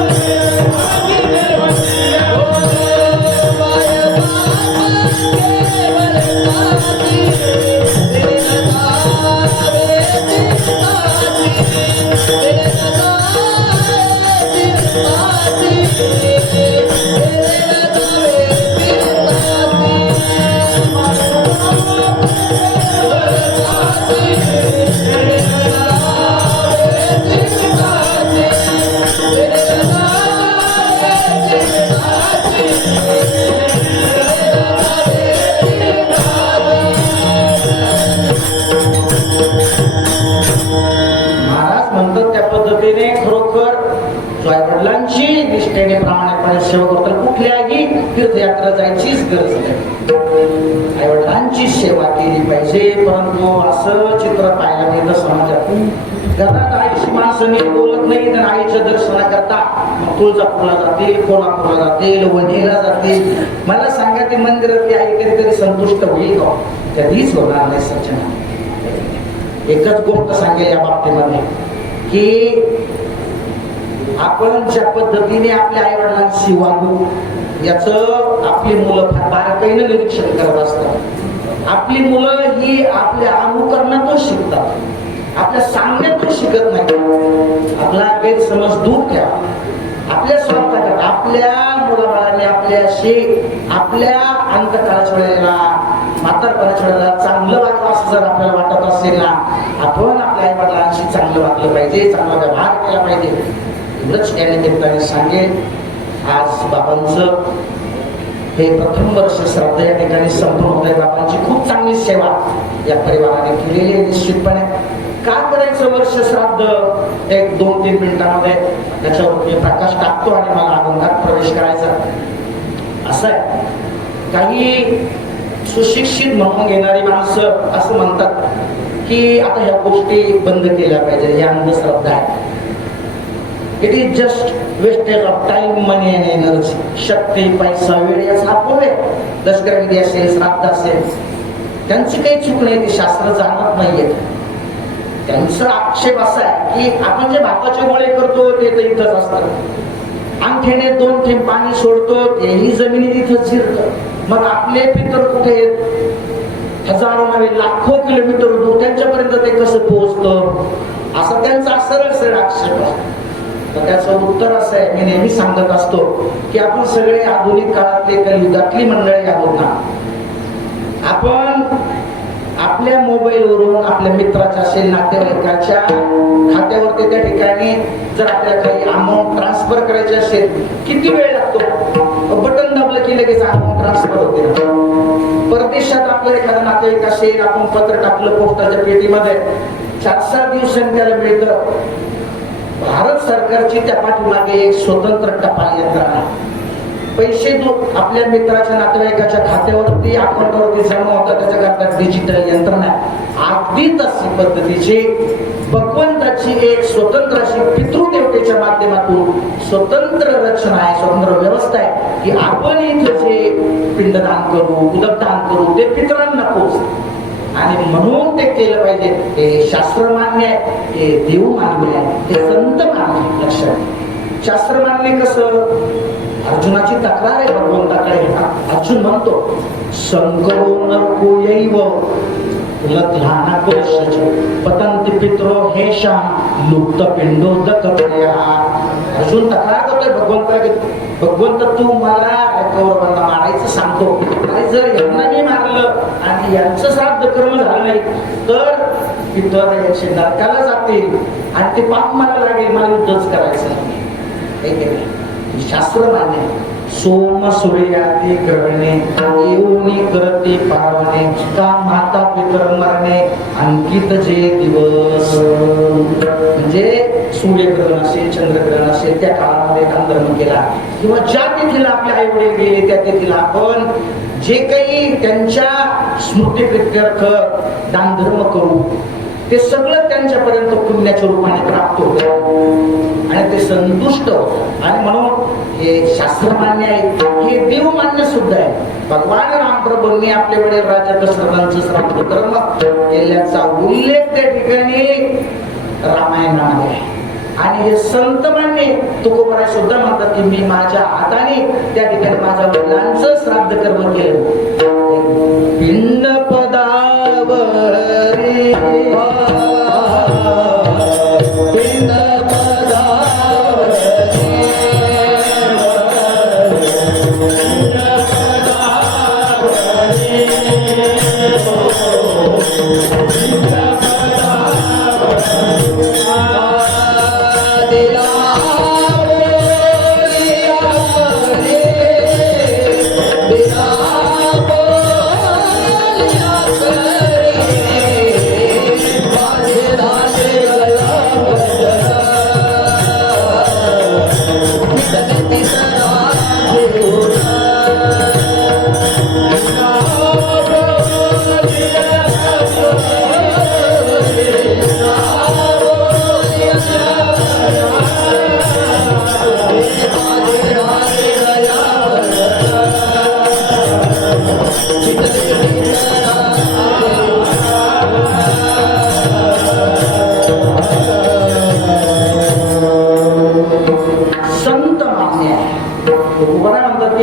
बापा केवळ काची वडिलांची निष्ठेने प्रामाणिकपणे सेवा करतो कुठल्याही तीर्थयात्रा जायचीच गरज नाही आई वडिलांची सेवा केली पाहिजे परंतु असं चित्र पाहायला मिळतं समाजातून घरात आईशी माणसं नीट बोलत नाही तर आईच्या दर्शनाकरता मग तुळजापूरला जातील कोल्हापूरला जातील वणीला जातील मला सांगा ती मंदिरात ती आई कधीतरी संतुष्ट होईल का कधीच होणार नाही सज्जना एकच गोष्ट सांगेल या बाबतीमध्ये की आपण ज्या पद्धतीने आपल्या आई वडिलांशी वागू याचं आपली मुलं फार बारकाईने निरीक्षण करत असतात आपली मुलं ही आपल्या अनुकरणातून शिकतात आपल्या सांगण्यातून शिकत नाही आपला गैरसमज दूर ठेवा आपल्या स्वार्थाकडे आपल्या मुलाबाळांनी आपल्याशी आपल्या अंतकाळाच्या वेळेला म्हातारपणाच्या वेळेला चांगलं वागलं असं जर आपल्याला वाटत असेल ना आपण आपल्या आई वडिलांशी चांगलं वागलं पाहिजे चांगला व्यवहार केला पाहिजे एवढंच या निमित्ताने सांगेन आज बाबांचं हे प्रथम वर्ष श्राद्ध या ठिकाणी संपन्न होत आहे बाबांची खूप चांगली सेवा या परिवाराने केलेली आहे निश्चितपणे काय करायचं वर्ष श्राद्ध 1-2-3 मिनिटांमध्ये त्याच्यावर प्रकाश टाकतो आणि मला अभंगात प्रवेश करायचा असं आहे. काही सुशिक्षित म्हणून घेणारी माणसं असं म्हणतात की आता ह्या गोष्टी बंद केल्या पाहिजे, ह्या अंधश्रद्धा आहे. It is just wastage of time, money and energy. शक्ती, पैसा, वेळ याचा अपव्यय. लष्करविधी असेल, श्राद्ध असेल, त्यांची काही चूक नाही, ते शास्त्र जाणत नाहीये. त्यांचा आक्षेप असा आहे की आपण जे भाताचे गोळे करतो ते तर इथंच असतात, अंगठ्याने 2 थेंब पाणी सोडतो तेही जमिनीत इथंच शिरतं. मग आपले पितर कुठे आहेत? हजारो नव्हे लाखो किलोमीटर दूर, त्यांच्यापर्यंत ते कसं पोहोचतं? असा त्यांचा सरळ सरळ आक्षेप आहे. तर त्याचं उत्तर असं आहे, मी नेहमी सांगत असतो की आपण सगळे आधुनिक काळातले कलियुगातली मंडळी आहोत ना. आपण आपल्या मोबाईलवरून आपल्या मित्राच्या असेल, नातेवाईकाच्या खात्यावरती त्या ठिकाणी जर आपल्याला काही अमाऊंट ट्रान्सफर करायची असेल, किती वेळ लागतो? बटन दाबलं की लगेच अमाऊंट ट्रान्सफर होते. परदेशात आपलं एखादं नातेवाईक असेल, आपण पत्र टाकलं पोस्टाच्या पेटीमध्ये, 4-7 दिवसांनी त्याला मिळतं. भारत सरकारची त्या पाठीमागे एक स्वतंत्र टपाल यंत्रणा, पैसे आपल्या मित्राच्या नातेवाईकाच्या खात्यावरती अकाउंटवरती जमा होतात, त्याच्याकरता डिजिटल यंत्रणा. अगदी तशी पद्धतीची भगवंताची एक स्वतंत्र अशी पितृदेवतेच्या माध्यमातून स्वतंत्र रचना आहे, स्वतंत्र व्यवस्था आहे की आपण इथं जे पिंडदान करू, उदकदान करू ते पितरांना पोहोचते. आणि म्हणून ते केलं पाहिजे. हे शास्त्र मान्य आहे, हे देव मान्य आहे, हे संत मान्य आहे. लक्षात, शास्त्र मान्य कसं? अर्जुनाची तक्रार आहे भगवंताकडे. अर्जुन म्हणतो संकरो नको यैव लग्नाना कोशच पतंती पित्रो हे श्याम लुप्त पिंडोदक प्रया. अर्जुन तक्रार करतोय भगवंताकडे, भगवंत तू मला कौरवांना मारायचं सांगतो, आणि जर यांना मी मारलं आणि यांचं श्राद्ध कर्म झालं नाही तर पितर याचे नरकाला जातील आणि ते पाप मला लागेल, मला युद्धच करायचं नाही. शास्त्र मान्य. सोम सूर्याती ग्रहणे येऊनी करते पावणे का माता पितर मरणे अंकित जे दिवस. म्हणजे सूर्यग्रहण असेल, चंद्रग्रहण असेल, त्या काळामध्ये दान धर्म केला किंवा ज्या तिथीला आपले आई वडील गेले त्या तिथीला आपण जे काही त्यांच्या स्मृतीप्रित्यर्थ दान धर्म करू ते सगळं त्यांच्यापर्यंत पुण्याच्या रूपाने प्राप्त होतं आणि ते संतुष्ट होतं. आणि म्हणून हे शास्त्र मान्य आहे, हे देव मान्य सुद्धा आहे. भगवान रामप्रभूंनी आपले वडील राजा दशरथांचं श्राद्ध कर्म केल्याचा उल्लेख त्या ठिकाणी रामायणामध्ये आहे. आणि हे संत मान्य तुकोबाराय सुद्धा म्हणतात की मी माझ्या हाताने त्या ठिकाणी माझ्या वडिलांचं श्राद्ध कर्म केलं. पिंड पदावरी पिंड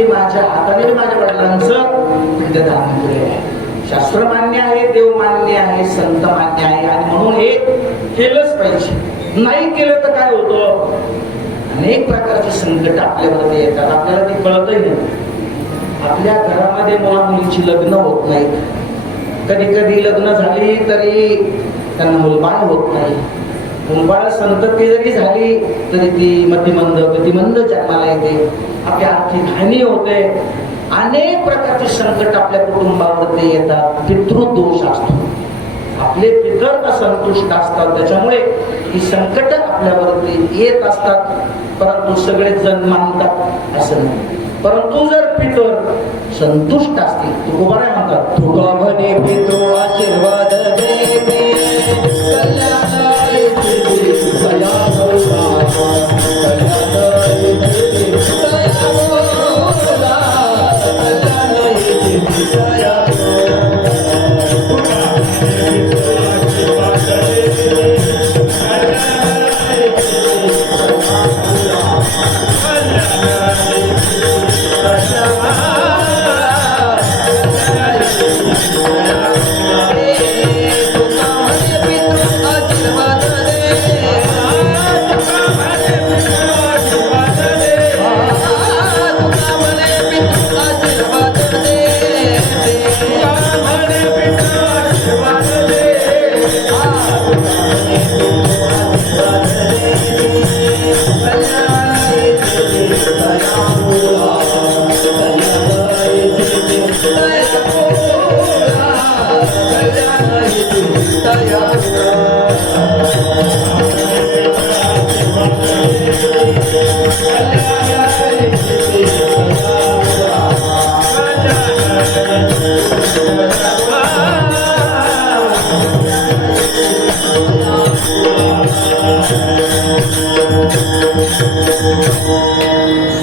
माझ्या हाताने माझ्या वडिलांचं पिंडदान केले. शास्त्र मान्य आहे, देव मान्य आहे, संत मान्य आहे आणि म्हणून हे केलंच पाहिजे. नाही केलं तर काय होतं? अनेक प्रकारचे संकट आपल्यावरती येतात, आपल्याला ते कळतही नाही. आपल्या घरामध्ये मुला मुलीची लग्न होत नाहीत, कधी कधी लग्न झाली तरी त्यांना मुलबाळ होत नाही. मुलबाळ संतती जरी झाली तरी ती मतिमंद गतिमंद जन्माला येते, आपली आर्थिक हानी होते. अनेक प्रकारचे संकट आपल्या कुटुंबावरती येतात. पितृदोष असतो. आपले पितर असंतुष्ट असतात, त्याच्यामुळे ही संकट आपल्यावरती येत असतात. परंतु सगळेच जण मानतात असं नाही. परंतु जर पितर संतुष्ट असतील, तुकोबाराय म्हणतात, तुका म्हणे पितृ आशीर्वाद देते, कल्याण येते दया होता, कल्याण येते दया होता, कल्याण येते दया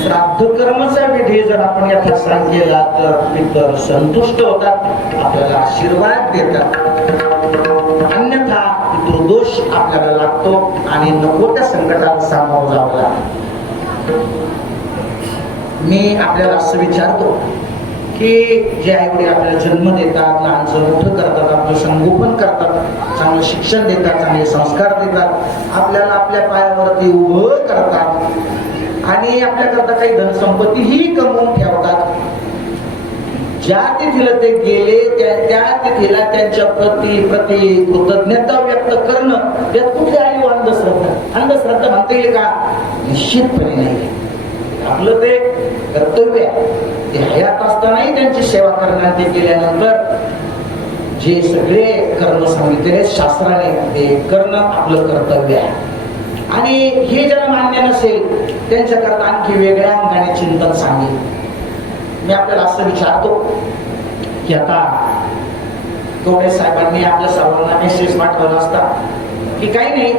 श्राद्ध कर्मचा विधी जर आपण यथासांग केला तर पितर संतुष्ट होतात, आपल्याला आशीर्वाद देतात. अन्यथा पितृदोष आपल्याला लागतो आणि नको त्या संकटाला सामोरं जावं लागतं. मी आपल्याला असं विचारतो की जे आईवडील आपल्याला जन्म देतात, लहानचं मोठं करतात, आपलं संगोपन करतात, चांगलं शिक्षण देतात, चांगले संस्कार देतात, आपल्याला आपल्या पायावरती उभं करतात आणि आपल्याकरता काही धनसंपत्तीही कमवून ठेवतात. ज्या तिथीला ते गेले त्या तिथीला त्यांच्या प्रति कृतज्ञता व्यक्त करणं, यात कुठे आली अंधश्रद्धा म्हणता येईल का? निश्चितपणे नाही. आपलं ते कर्तव्य आहे. ते हयात असतानाही त्यांची सेवा करण्यात ते केल्यानंतर जे सगळे कर्म सांगितलेले शास्त्राने ते करणं आपलं कर्तव्य आहे. आणि हे ज्याला मान्य नसेल त्यांच्याकरता आणखी वेगळ्या अंगाने चिंतन सांगेल. मी आपल्याला असं विचारतो की आता कवडे साहेबांनी आपल्या सर्वांना मेसेज पाठवला असता की काही नाही,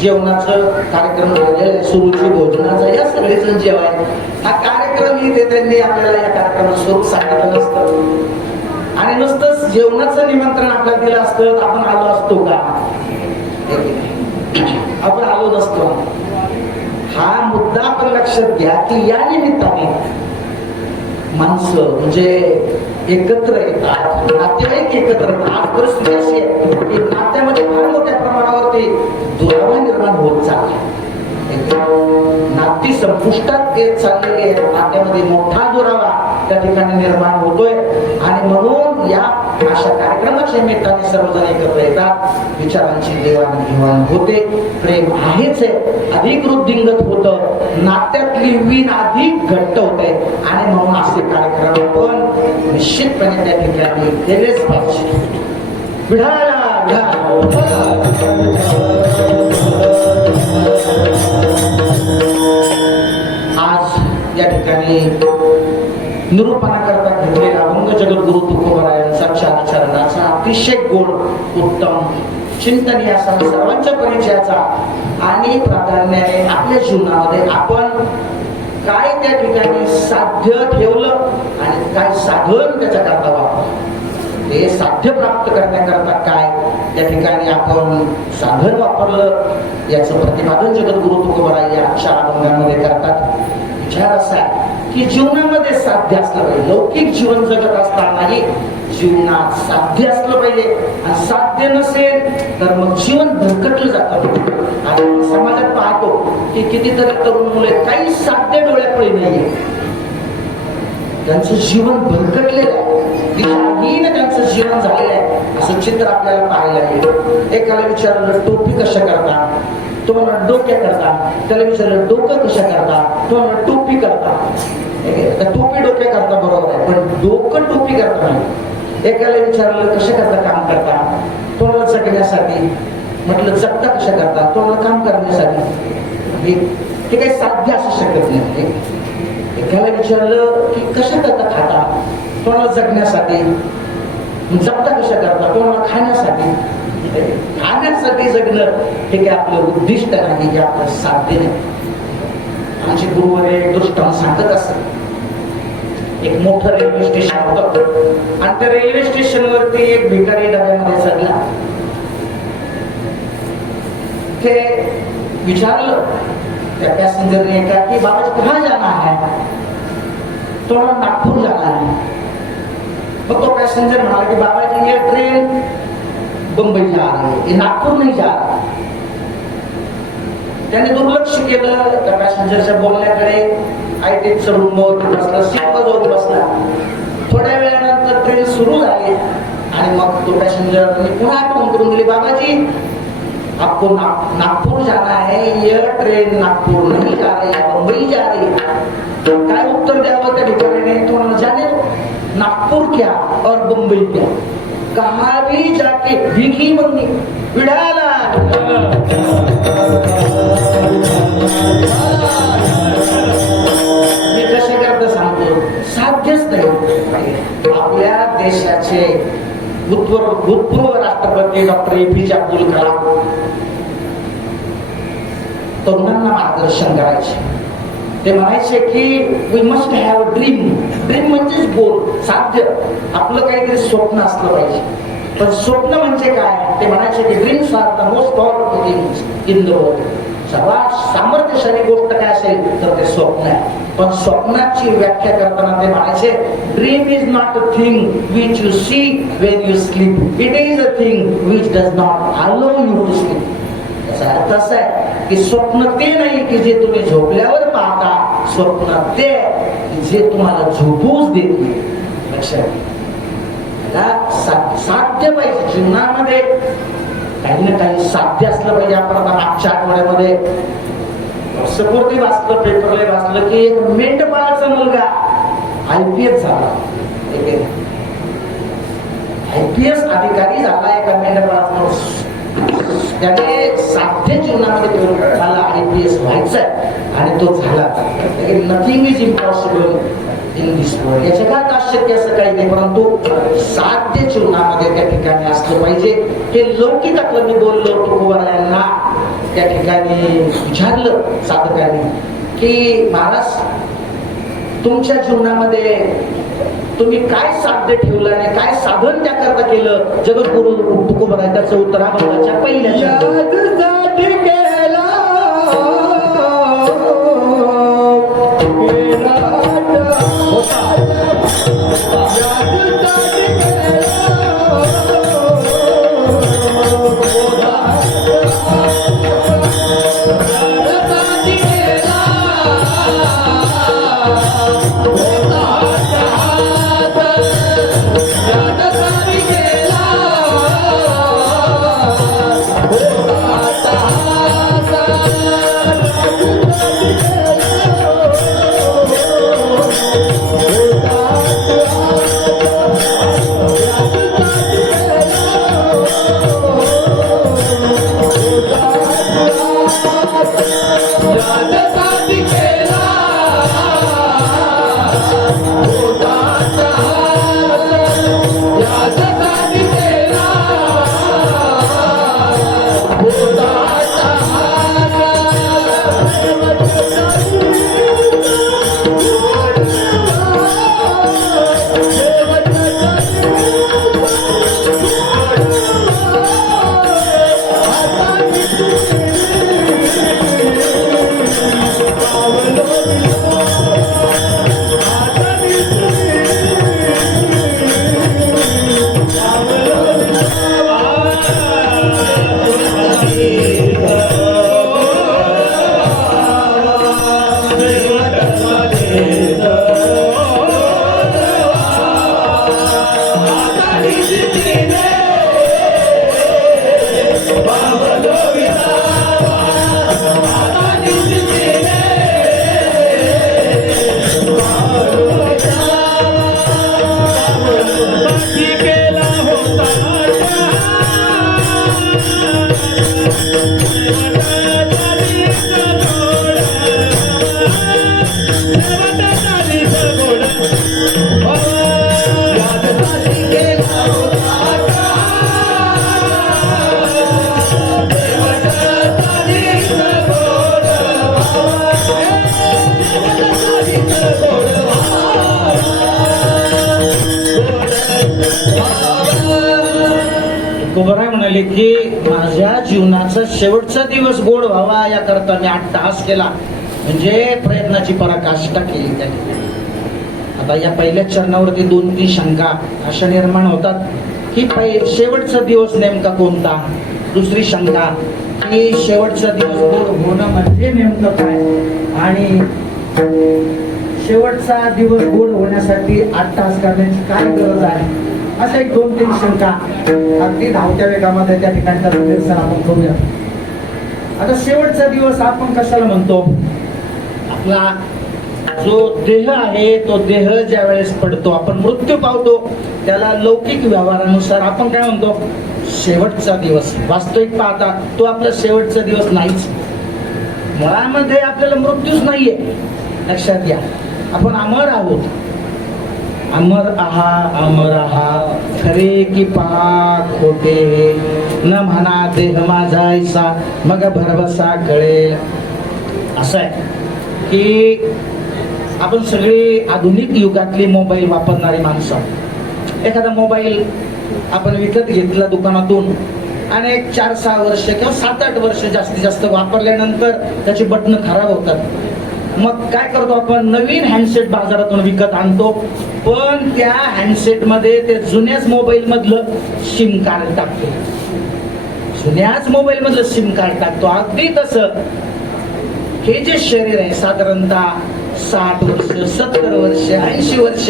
जेवणाचं कार्यक्रम झालेला आहे, सुरुची भोजनाचा, या सगळेजण जेवाय. हा कार्यक्रम इथे त्यांनी आपल्याला या कार्यक्रमाचं स्वरूप सांगितलं नसतं आणि नुसतंच जेवणाचं निमंत्रण आपल्याला दिलं असतं तर आपण आलो असतो का? आपण आलो नसतो. हा मुद्दा आपण लक्षात घ्या की या निमित्ताने माणसं म्हणजे एकत्र येतात, नातेवाईक एकत्र येतात. आज परिस्थिती अशी आहे की नात्यामध्ये फार मोठ्या प्रमाणावरती दुरावा निर्माण होत चालला. नाती संपुष्टात येत चाललेली आहे. नात्यामध्ये मोठा दुरावा त्या ठिकाणी निर्माण होतोय आणि म्हणून या अशा कार्यक्रमाच्या निमित्ताने सर्वजण एकत्र येतात, विचारांची देवाणघेवाण होते, प्रेम आहेच आहे, अधिक वृद्धिंगत होतं, नात्यातली वीण अधिक घट्ट होते आणि म्हणून असे कार्यक्रम आपण निश्चितपणे त्या ठिकाणी केलेच पाहिजे. विढाला आज या ठिकाणी निरूपणा करता घेतलेला अभंग जगद्गुरु तुकोबारायांचा चारचरणाचा अतिशय गोड उत्तम चिंतनीय असा सर्वांच्या परिचयाचा आणि प्राधान्याने आपल्या जीवनामध्ये आपण काय त्या ठिकाणी साध्य ठेवलं आणि काय साधन त्याच्या करता वापरलं, ते साध्य प्राप्त करण्याकरता काय त्या ठिकाणी आपण साधन वापरलं, याचं प्रतिपादन जगद्गुरु तुकोबाराय या चार अभंगांमध्ये करतात. विचार असा आहे की जीवनामध्ये साध्य असलं पाहिजे. लौकिक जीवन जगत असतानाही जीवनात साध्य असलं पाहिजे आणि साध्य नसेल तर मग जीवन भरकटलं जातं. आणि समाजात पाहतो की कितीतरी तरुण मुले काही साध्य डोळ्यापुढे नाहीये, त्यांचं जीवन भरकटलेलं आहे, दिशाहीन त्यांचं जीवन झालेलं आहे, असं चित्र आपल्याला पाहायला मिळतं. एकाला विचारलं टोपी कशा करता, तो म्हणा डोक्या करता. त्याला विचारलं डोकं कशा करता, तो म्हणा टोपी करता. टोपी डोक्या करता बरोबर आहे, पण डोकं टोपी करता नाही. एकाला विचारलं कशा करता काम करता, कोणाला जगण्यासाठी. म्हटलं जगता कशा करता, कोणाला काम करण्यासाठी. हे काही साध्य असू शकत नाही. एकाला विचारलं की कशा करता खाता, कोणाला जगण्यासाठी. जगता कशा करता, कोणाला खाण्यासाठी. खाण्यासाठी जगणं हे काय आपलं उद्दिष्ट नाही, हे आपलं साध्य नाही. आमचे गुरुवर एक दृष्टांत सांगत असत. एक मोठं रेल्वे स्टेशन होतं आणि त्या रेल्वे स्टेशन वरती एक भिकारी डब्यामध्ये चढला. ते विचारलं त्या पॅसेंजरने एका की बाबाजी कहाँ जाना है, तो नागपूर जाना है. मग तो पॅसेंजर म्हणाला की बाबाजी ये ट्रेन बंबई जा रही है, ये नागपूर नहीं जा रहा. त्याने दुर्लक्ष केलं त्या पॅसेंजरच्या बोलण्याकडे. आयटीत चढून बसला, सीटला जाऊन बसला. थोड्या वेळानंतर ट्रेन सुरू झाली आणि मग तो पॅसेंजर पुन्हा आठवण करून दिली, बाबाजी आपको नागपुर जाना है, ये ट्रेन नागपुर नहीं जा रही, बंबई जा रही. काय उत्तर द्यावं त्या भिकारीने. तुम्हाला जाने नागपुर क्या और बंबई क्या, कहा भी जाके भीखी मंगी विडाला. मी कसे करता सांगतो, साध्यच नाही. आपल्या देशाचे भूतपूर्व राष्ट्रपती डॉक्टर APJ अब्दुल कलाम तरुणांना मार्गदर्शन करायचे. ते म्हणायचे की we must have a dream. Dream म्हणजेच गोल, साध्य. आपलं काहीतरी स्वप्न असलं पाहिजे. पण स्वप्न म्हणजे काय, ते म्हणायचे की dreams are the most powerful things in the world. सर्वात सामर्थ्यशाली गोष्ट काय असेल तर ते स्वप्न आहे. पण स्वप्नाची व्याख्या करताना ते म्हणायचे dream is not a thing which you see when you sleep, it is a thing which does not allow you to sleep. याचा अर्थ असा आहे की स्वप्न ते नाही की जे तुम्ही झोपल्यावर पाहता, स्वप्न ते जे तुम्हाला झोपूच देत नाही. लक्षात साध्य पाहिजे जीवनामध्ये, काही ना काही साध्य असलं पाहिजे. आपण आता मागच्या आठवड्यामध्ये सपोर्टी वाचलं, पेपरला वाचलं की एक मेंढपाळाचा मुलगा IPS झाला. IPS अधिकारी झाला एका मेंढपाळाचा. त्याने साध्य जीवनामध्ये मला IPS व्हायचंय आणि तो झाला. Nothing is impossible in this world. या जगात अशक्य असं काही नाही, परंतु साध्य जीवनामध्ये त्या ठिकाणी असलं पाहिजे. हे लौकिकातलं मी बोललो तुकोबारायांना. त्या ठिकाणी विचारलं साधकांनी की महाराज तुमच्या जीवनामध्ये तुम्ही काय साध्य ठेवलं आणि काय साधन त्याकरता केलं. जगद्गुरु तुकोबाराय त्याचं उत्तर आम्हाला पहिल्या ठीक है. माझ्या जीवनाचा शेवटचा दिवस गोड व्हावा याकरता मी 8 तास केला, म्हणजे प्रयत्नाची पराकाष्ठा केली त्या ठिकाणी. आता या पहिल्या चरणावरती 2-3 शंका अशा निर्माण होतात की शेवटचा दिवस नेमका कोणता. दुसरी शंका की शेवटचा दिवस गोड होणं म्हणजे नेमकं काय, आणि शेवटचा दिवस गोड होण्यासाठी 8 तास करण्याची काय गरज आहे. अशा एक 2-3 शंका अगदी धावत्या वेगामध्ये त्या ठिकाणी त्याचं निरसन आपण करूया. आता शेवटचा दिवस आपण कशाला म्हणतो. आपला जो देह आहे तो देह ज्या वेळेस पडतो, आपण मृत्यू पावतो, त्याला लौकिक व्यवहारानुसार आपण काय म्हणतो, शेवटचा दिवस. वास्तविक पाहता तो आपला शेवटचा दिवस नाहीच. मुळामध्ये आपल्याला मृत्यूच नाहीये. लक्षात घ्या, आपण अमर आहोत. अमर आहा खरे की पाक खोटे, न म्हणा देह माझा ऐसा मग भरवसा कळेल. असं आहे की आपण सगळी आधुनिक युगातली मोबाईल वापरणारी माणसं. एखादा मोबाईल आपण विकत घेतला दुकानातून आणि 4-6 वर्ष किंवा 7-8 वर्ष जास्तीत जास्त वापरल्यानंतर त्याची बटणं खराब होतात. मग काय करतो आपण, नवीन हँडसेट बाजारातून विकत आणतो, पण त्या हँडसेट मध्ये ते जुन्याच मोबाईल मधलं सिम कार्ड टाकतो. जुन्याच मोबाईल मधलं सिम कार्ड टाकतो. अगदी तसं हे जे शरीर आहे साधारणतः 60 वर्ष, 70 वर्ष, 80 वर्ष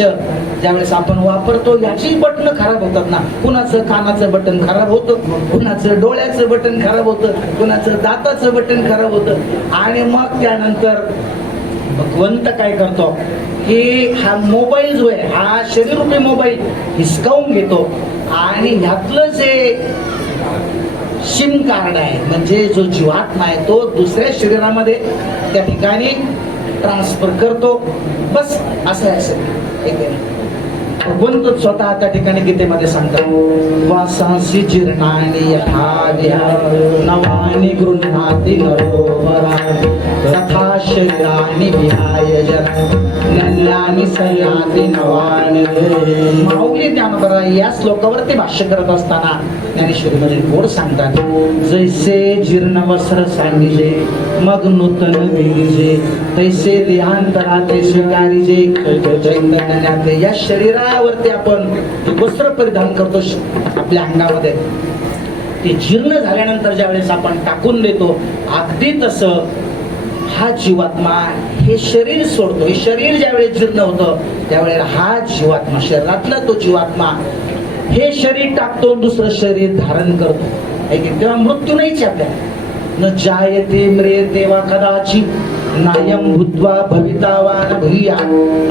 ज्यावेळेस आपण वापरतो याची बटणं खराब होतात ना. कुणाचं कानाचं बटन खराब होतं, कुणाचं डोळ्याचं बटन खराब होतं, कुणाचं दाताचं बटन खराब होतं. आणि मग त्यानंतर भगवंत काय करतो की हा मोबाईल जो आहे, हा शरीररूपी मोबाईल हिसकावून घेतो आणि ह्यातलं जे सिम कार्ड आहे, म्हणजे जो जीवात्मा आहे, तो दुसऱ्या शरीरामध्ये त्या ठिकाणी ट्रान्सफर करतो. बस असं आहे. भगवंत स्वतः त्या ठिकाणी गीतेमध्ये सांगतात, वासांसी जीर्णानि यथा नवानि गृह्णाति नरोपरा तथा शरीरानि विहाय नन्यानि संयाति नवानि. माऊली ज्ञानोबा या श्लोकावरती भाष्य करत असताना ज्ञानेश्वरीमध्ये गोड सांगतात, जैसे जीर्ण वस्त्र सांगिजे मग नूतन विणिजे, तैसे देहांतरा ते स्वीकारिजे चैतन्यातले. या शरीरावरती आपण जे वस्त्र परिधान करतो आपल्या अंगामध्ये, ते जीर्ण झाल्यानंतर ज्यावेळेस आपण टाकून देतो, अगदी तसं हा जीवात्मा हे शरीर सोडतो. हे शरीर ज्यावेळेस जीर्ण होतं त्यावेळेला हा जीवात्मा, शरीरातला तो जीवात्मा हे शरीर टाकतो, दुसरं शरीर धारण करतो. तेव्हा मृत्यू नाहीच आपल्याला. न जायते म्रियते वा कदाचित नायम भूत्वा भवितावान भूया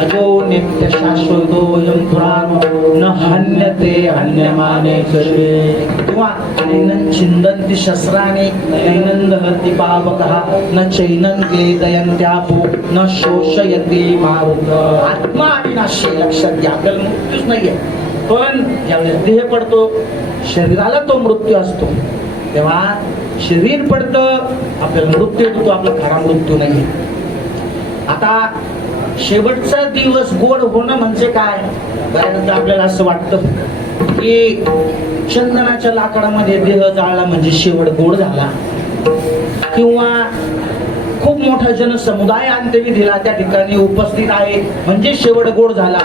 अजो नित्य शाश्वतोऽयं पुराणो न हन्यते हन्यमाने कशे. किंवा नैनं छिन्दन्ति शस्त्राणि नैनं दहति पावकः न चैनं क्लेदयन्त्यापो न शोषयति मारुत. आत्मा अविनाशी. लक्षात घ्या, आपल्याला मृत्यूच नाहीये, पण ज्यावेळेस देह पडतो शरीराला तो मृत्यू असतो. तेव्हा शरीर पडतं, आपल्याला मृत्यू येतो, तो आपला खरा मृत्यू नाही. आता शेवटचा दिवस गोड होणं म्हणजे काय. बऱ्याचदा आपल्याला असं वाटतं की चंदनाच्या लाकडामध्ये देह जाळला म्हणजे शेवट गोड झाला, किंवा खूप मोठा जनसमुदाय अंत्यविधीला त्या ठिकाणी उपस्थित आहे म्हणजे शेवट गोड झाला.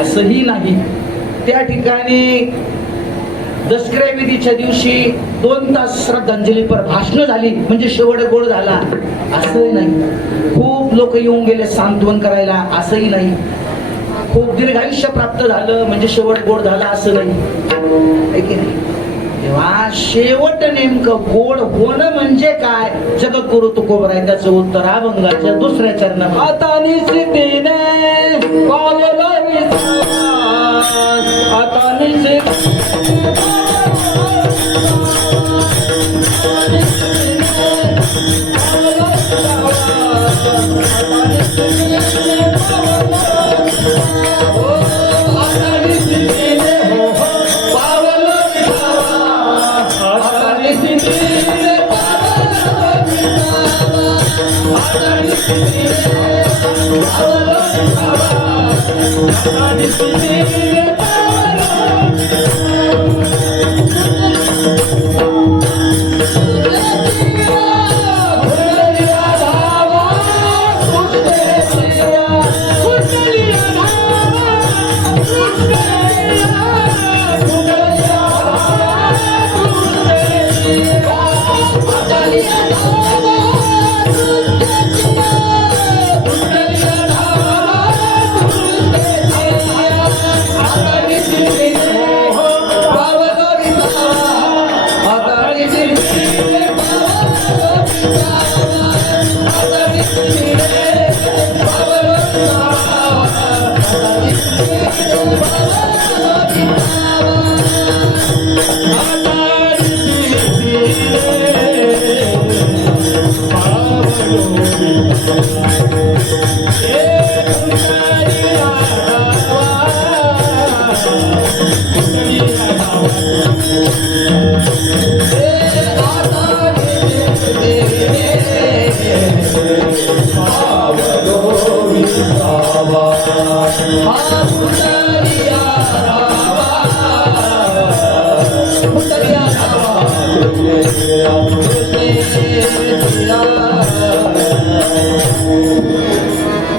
असंही नाही. त्या ठिकाणी दसऱ्या विधीच्या दिवशी 2 तास श्रद्धांजली पर भाषण झाली म्हणजे शेवट गोड झाला, असंही नाही. खूप लोक येऊन गेले सांत्वन करायला, असंही नाही. खूप दीर्घायुष्य प्राप्त झालं म्हणजे शेवट गोड झाला, असं नाही की नाही. तेव्हा शेवट नेमकं गोड होणं म्हणजे काय, जगद्गुरु तुकोबराय त्याचं उत्तर अभंगाच्या 2ऱ्या चरणामध्ये. आता निश्चितीने पावलं आता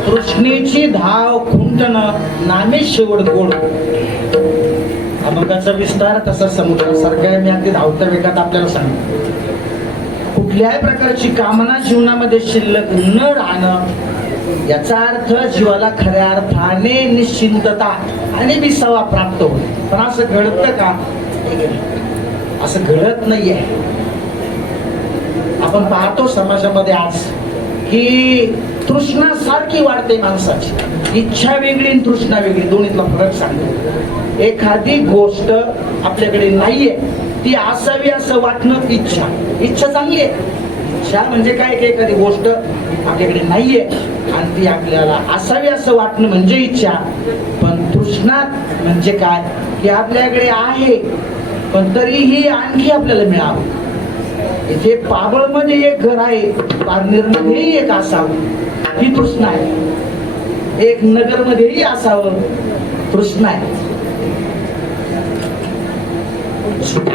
तृष्णेची धाव खुंटन नामे शेवट गोड. अभंगाचा विस्तार कसा समुद्रासारखा आहे. मी अगदी धावत्या वेगात आपल्याला सांगतो. कुठल्याही प्रकारची कामना जीवनामध्ये शिल्लक न राहणं याचा अर्थ जीवाला खऱ्या अर्थाने निश्चिंतता आणि विसावा प्राप्त होईल. पण असं घडतं का? असं घडत नाहीये. आपण पाहतो समाजामध्ये आज की तृष्णा सारखी वाढते माणसाची. इच्छा वेगळी आणि तृष्णा वेगळी, दोन्हीतला फरक सांगतो. एखादी गोष्ट आपल्याकडे नाहीये ती असावी असं वाटणं इच्छा. इच्छा चांगली आहे. इच्छा म्हणजे काय की एखादी गोष्ट आपल्याकडे नाहीये आणि ती आपल्याला असावी असं वाटणं म्हणजे इच्छा. पण तृष्णा म्हणजे काय की आपल्याकडे आहे पण तरीही आणखी आपल्याला मिळावं. इथे पाबळ मध्ये एक घर आहे, पारनेर मध्येही एक असावं ही तृष्णा आहे. एक नगर मध्येही असावं तृष्णा आहे.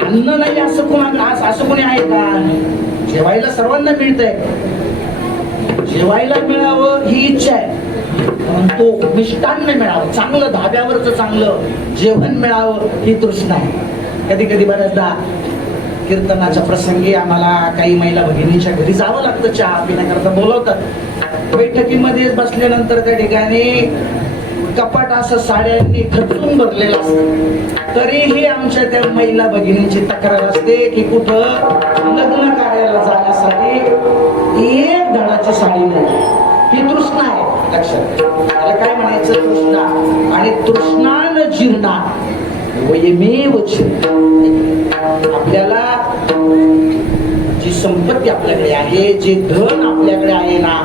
अन्न नाही असं कोणाकडे असं कोणी आहे का? जेवायला सर्वांना मिळतंय. जेवायला मिळावं ही इच्छा आहे. परंतु मिष्टान्न मिळावं, चांगलं धाब्यावरचं चांगलं जेवण मिळावं ही तृष्णा आहे. कधी कधी बऱ्याचदा कीर्तनाच्या प्रसंगी आम्हाला काही महिला भगिनीच्या घरी जावं लागतं. चहा पिण्याकरता बोलवतात. बैठकीमध्ये बसल्यानंतर त्या ठिकाणी कपाट असं साड्यांनी खचून भरलेलं असतं. तरीही आमच्या त्या महिला भगिनींची तक्रार असते की कुठं लग्न कार्याला जाण्यासाठी एक धडाची साडी नाही. ही तृष्णा आहे. लक्षात त्याला काय म्हणायचं? तृष्णा. आणि तृष्णा न जीर्णा वयमेव आपल्याला जी संपत्ती आपल्याकडे आहे, जे धन आपल्याकडे आहे ना,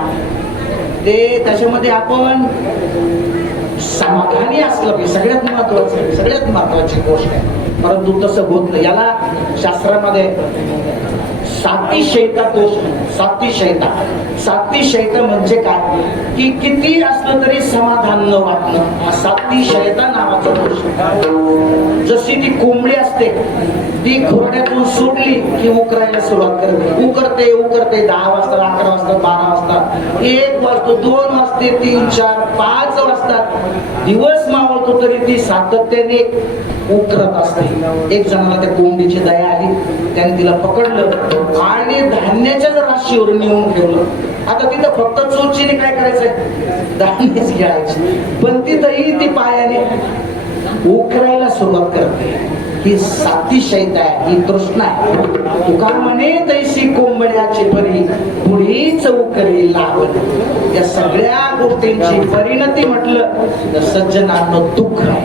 ते त्याच्यामध्ये आपण समाधानी असलं पाहिजे. सगळ्यात महत्वाचं, सगळ्यात महत्वाची गोष्ट आहे. परंतु तसं होत नाही. याला शास्त्रामध्ये सातिशयता दोष. सातिशयता म्हणजे काय की किती असलं तरी समाधान न वाटणं. सातिशयता नावाचा दोष. जशी ती कोंबडी असते ती घोरड्यातून सोडली की उकरायला सुरुवात करते. उकरते 10 वाजता, 11 वाजता, 12 वाजता, 1 वाजतो, 2 वाजते, 3, 4, 5 वाजतात. दिवस मावळतो तरी ती सातत्याने उकरत असते. एक जणाला त्या कोंबडीची दया आली. त्याने तिला पकडलं आणि धान्याच्या राशीवर नेऊन ठेवलं. आता तिथं फक्त चोचीने काय करायचंय? धान्यच घ्यायची. पण तिथंही ती पायाने उकरायला सुरुवात करते. ही सातिशयता आहे, ही तृष्णा आहे. तुका म्हणे तैसी कोंबड्याची परी पुढीच उकरी लागल. या सगळ्या गोष्टींची परिणती म्हटलं तर सज्जनांना दुःख आहे.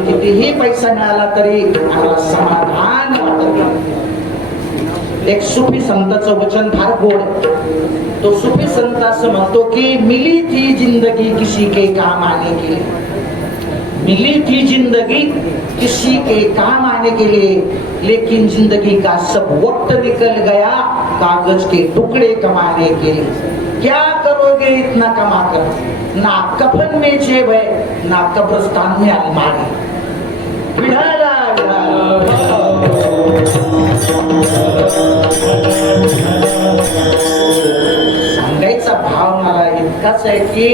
कितीही पैसा मिळाला तरी आम्हाला समाधान वाटत नाही. एक सुफी संताचं वचन फार गोड. तो सुफी संत असं म्हणतो की मिली थी जिंदगी किसी के काम आने के लिए. मिली थी जिंदगी किसी के काम आने के लिए, लेकिन जिंदगी का सब वक्त निकल गया कागज के टुकड़े कमाने के लिए. क्या करोगे इतना कमा कर? ना कफन में जेब है, ना कब्रिस्तान में अलमारी. विढाला सांगायचा भाव मला इतकाच आहे की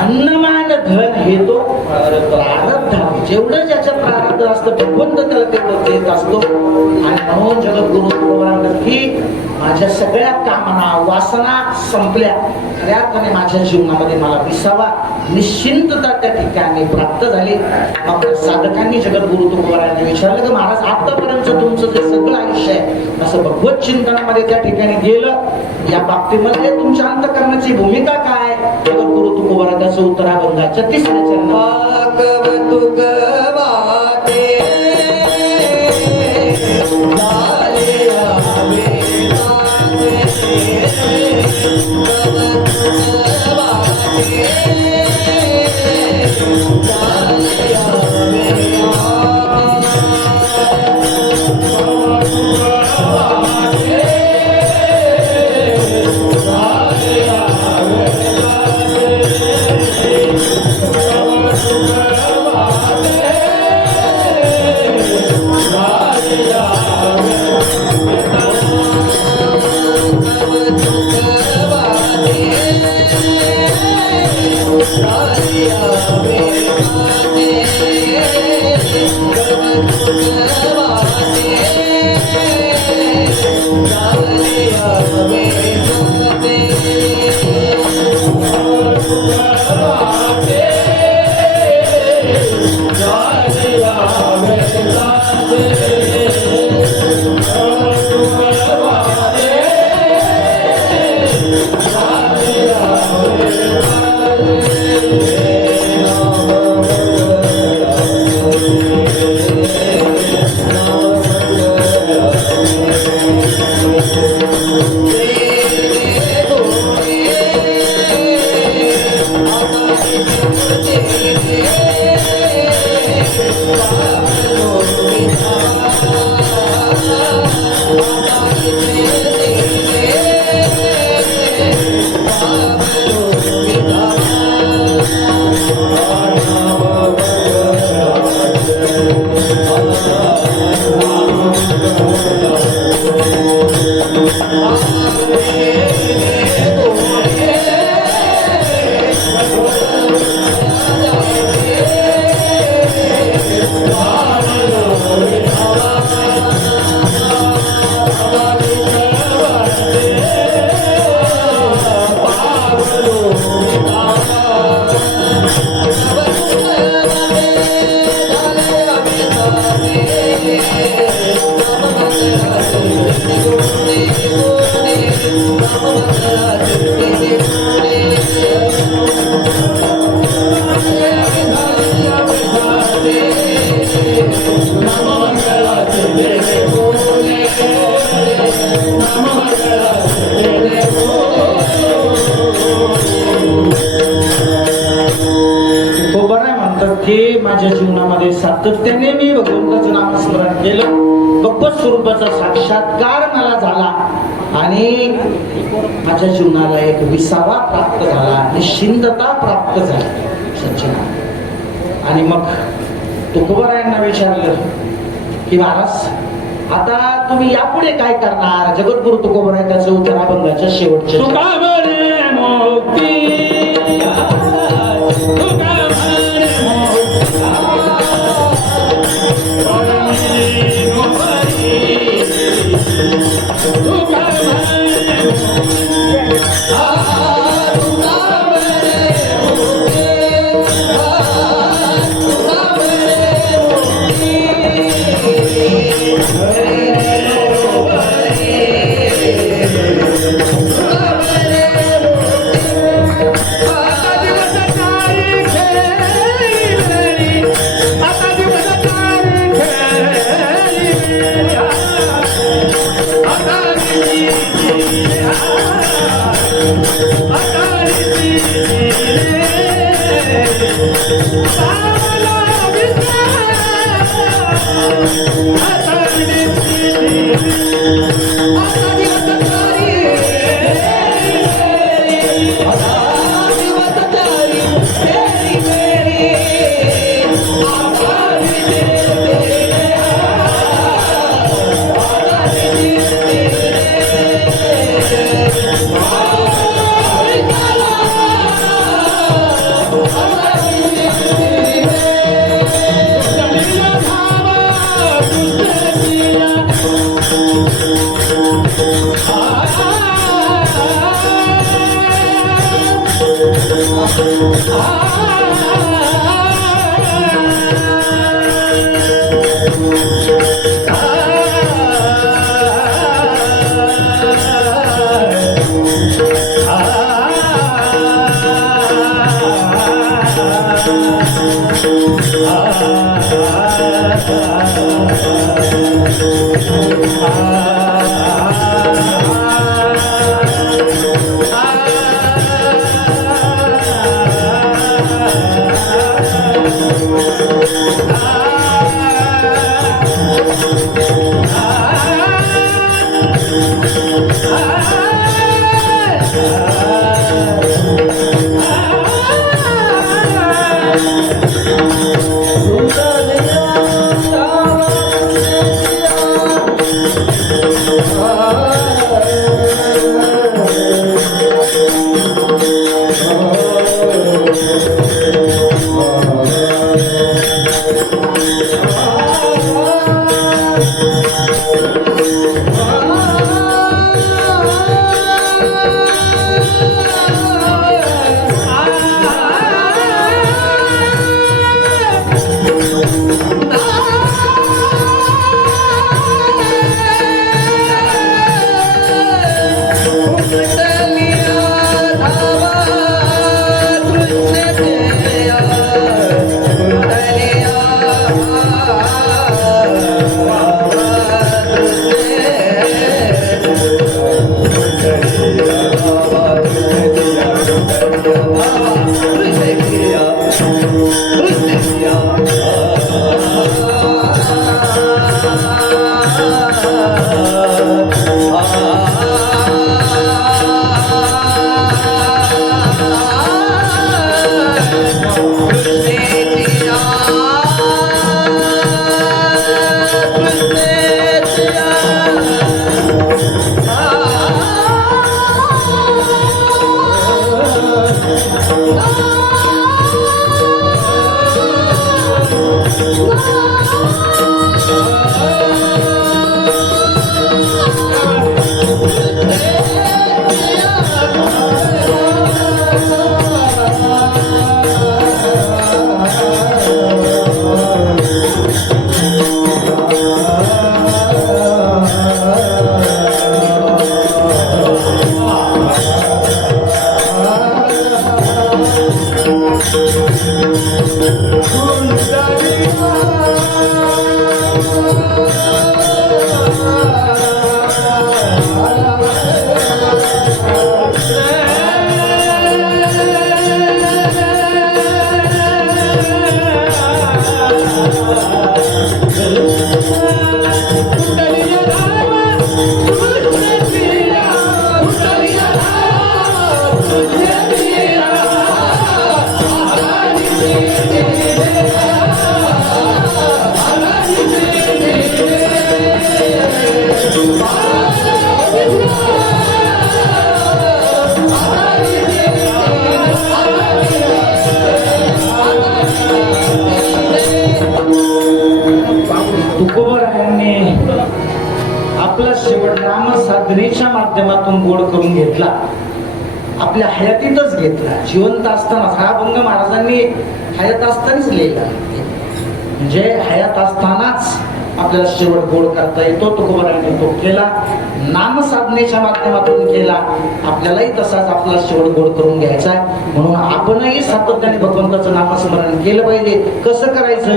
अन्नमान धन हे तो प्रारब्ध. जेवढं ज्याच्या प्रारब्ध असतं भगवंत त्याला तेवढं देत असतो. आणि म्हणून जगद्गुरु की माझ्या सगळ्या कामना वासना संपल्या. खऱ्या अर्थाने माझ्या जीवनामध्ये मला विसावा, निश्चिंतता त्या ठिकाणी प्राप्त झाली. मग साधकांनी जगद्गुरु तुकोबारायांनी विचारलं की महाराज आतापर्यंत तुमचं जे सगळं आयुष्य आहे असं भगवत चिंतनामध्ये त्या ठिकाणी गेलं. या बाबतीमध्ये तुमच्या अंतःकरणाची भूमिका काय? जगद्गुरु तुकोबाराया त्याचं उत्तराभंगाच्या 3ऱ्या चरणात कवतुक वाटे झाले हवे नाते. कवतुक वाटे झाले माझ्या जीवनामध्ये सातत्याने मी भगवंताचं नामस्मरण केलं. भगवत स्वरूपाचा साक्षात्कार मला झाला आणि माझ्या जीवनाला एक विसावा प्राप्त झाला, निश्चिंतता प्राप्त झाली सच्चिदानंद. आणि मग तुकोबारायांना विचारलं की महाराज आता तुम्ही यापुढे काय करणार? जगद्गुरु तुकोबाराय त्याचं उत्तराभंगाच्या शेवटच्या आपला शेवट नाम साधनेच्या माध्यमातून गोड करून घेतला, आपल्या हयातीतच घेतला. जिवंत असताना हा अभंग महाराजांनी हयात असतानाच लिहिला, म्हणजे हयात असतानाच आपल्याला शेवट गोड करता येतो. तुकोबारायांनी तो केला, नाम साधनेच्या माध्यमातून केला. आपल्यालाही तसाच आपला शेवट गोड करून घ्यायचा आहे. म्हणून आपणही सातत्याने भगवंताचं नामस्मरण केलं पाहिजे. कसं करायचं?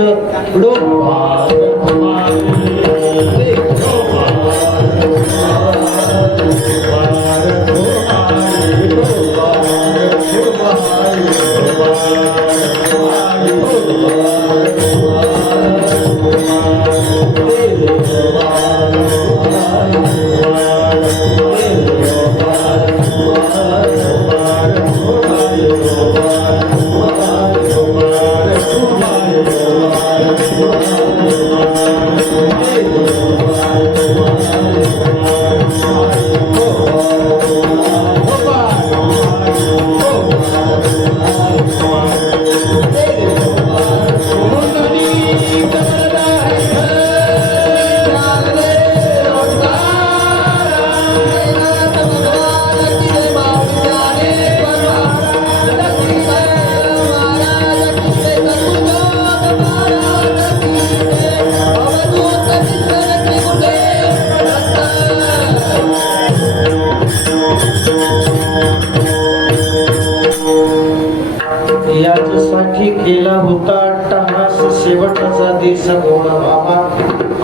याच्यासाठी केला होता अट्टहास शेवटचा दिस गोड बाबा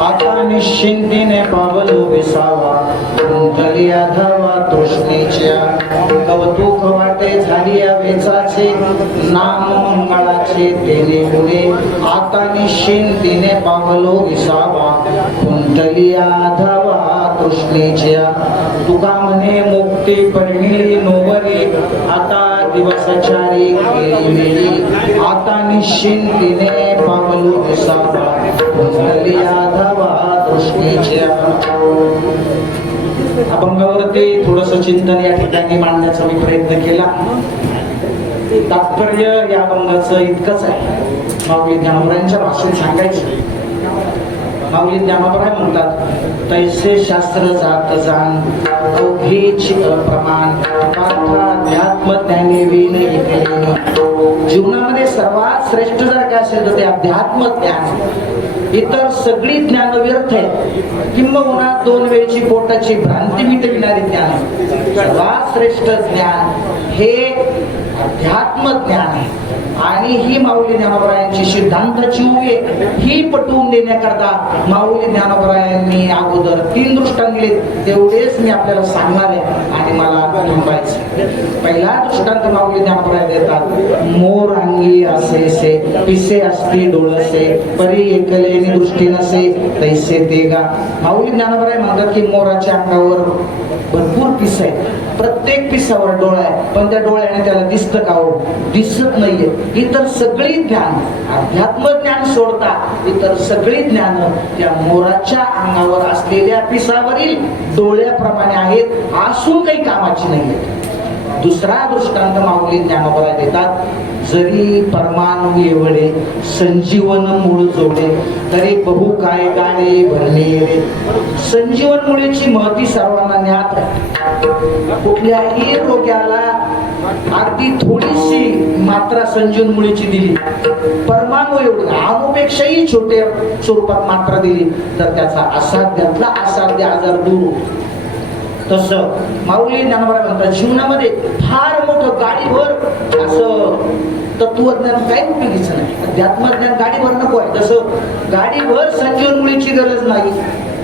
आता निश्चिंतीने पावलो विसावा कुंडली आधावा तृष्णेच्या कौतुक वाटे झाली या वेचाचे नाम मंगळाचे तेने गुणे आता निश्चिंतीने पावलो विसावा कुंडली आधावा तृष्णेच्या तुका म्हणे मुक्ती परिणिली नोवरी आता दिवसाचारी केली आता निश्चिंतीने पावलो विसावा कुंडली आधावा तृष्णेच्या अभंगावरती थोडस चिंतन या ठिकाणी मांडण्याचा मी प्रयत्न केला. तात्पर्य या अभंगाचं इतकंच आहे. माऊली ज्ञानोबरांच्या भाषेत सांगायचं माऊली ज्ञानोबराय म्हणतात तैसे शास्त्र जात जाण अवघेची अप्रमाण अध्यात्म ज्ञानी विन जीवनामध्ये सर्वात श्रेष्ठ जर काय असेल तर ते अध्यात्म ज्ञान. इतर सगळी ज्ञान व्यर्थ आहे. किंबहुना 2 वेळची पोटाची भ्रांती मिटविणारी ज्ञान. सर्वात श्रेष्ठ ज्ञान हे अध्यात्म ज्ञान आहे. आणि ही माऊली ज्ञानोबरायांची सिद्धांताची उभी ही पटवून देण्याकरता माऊली ज्ञानोबरायांनी अगोदर 3 दृष्टांत दिले. तेवढेच मी आपल्याला सांगणार आहे आणि मला थांबायचं. पहिला दृष्टांत माऊली ज्ञानोबराय देतात मोर अंगी असे पिसे असती डोळसे परी एकलेनी दृष्टी नसे तैसे ते गा. माऊली ज्ञानोबराय म्हणतात की मोराच्या अंगावर भरपूर पिस आहेत. प्रत्येक पिसावर डोळा आहे पण त्या डोळ्याने त्याला दिसतं का हो? दिसत नाहीये. इतर सगळी ज्ञान अध्यात्म ज्ञान सोडता इतर सगळी ज्ञान त्या मोराच्या अंगावर असलेल्या पिसावरील डोळ्याप्रमाणे आहेत असून काही कामाची नाहीये. दुसरा दृष्टांत माऊली ज्ञानोबराय देतात जरी परमाणु एवढे संजीवन मूळ जोडे तरी बहु काय गाणे भरणे रे. संजीवन मुळेची महती सर्वांना ज्ञात आहे. कुठल्याही रोग्याला अगदी थोडीशी मात्रा संजीवन मुळेची दिली परमाणु एवढं अणुपेक्षाही छोट्या स्वरूपात मात्रा दिली तर त्याचा असाध्यातला असाध्य आजार दूर होतो. तसं माऊली ज्ञानोबराय म्हणतात जीवनामध्ये फार मोठं गाडीभर असं तत्वज्ञान काही उपयोगीचं नाही. अध्यात्मज्ञान गाडीभर नको आहे. जसं गाडीभर संजीवन मुळीची गरज नाही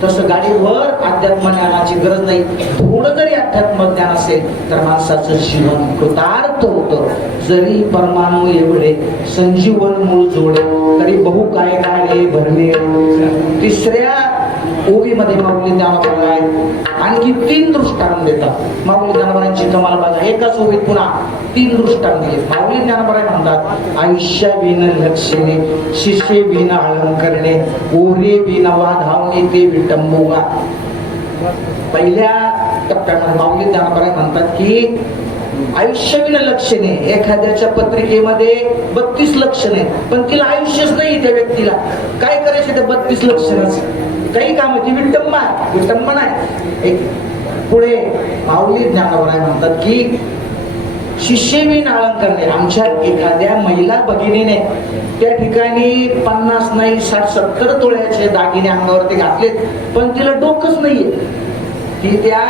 तसं गाडीभर अध्यात्म ज्ञानाची गरज नाही. थोडं जरी अध्यात्म ज्ञान असेल तर माणसाचं जीवन कृतार्थ होतं. जरी परमाणु एवढे संजीवन मूळ जोडे तरी बहु काय गाडे भरणे. तिसऱ्या ओवीमध्ये माऊली ज्ञानोबराय आणखी 3 दृष्टांत देतात. माऊली ज्ञानोबरायांची कमाल बघा. एकाच ओवीत पुन्हा 3 दृष्टांत दिले. माऊली ज्ञानोबराय म्हणतात आयुष्या बिन लक्षणे शिष्ये बिन अलंकरणे ओरे बिन वाधावणे ते विटंबुगा. पहिल्या टप्प्यामध्ये माऊली ज्ञानोबराय म्हणतात की आयुष्य बिन लक्षणे एखाद्याच्या पत्रिकेमध्ये 32 लक्षणे पण तिला आयुष्यच नाही. त्या व्यक्तीला काय करायचे ते 32 लक्षणाचं काही काम ती विटंबना आहे. पुढे माऊली ज्ञानोबराय म्हणतात की शिष्य बिन अलंकरणे आमच्या एखाद्या महिला भगिनीने त्या ठिकाणी 50 नाही 60-70 तोळ्याचे दागिने अंगावरती घातलेत पण तिला डोकंच नाहीये. ती त्या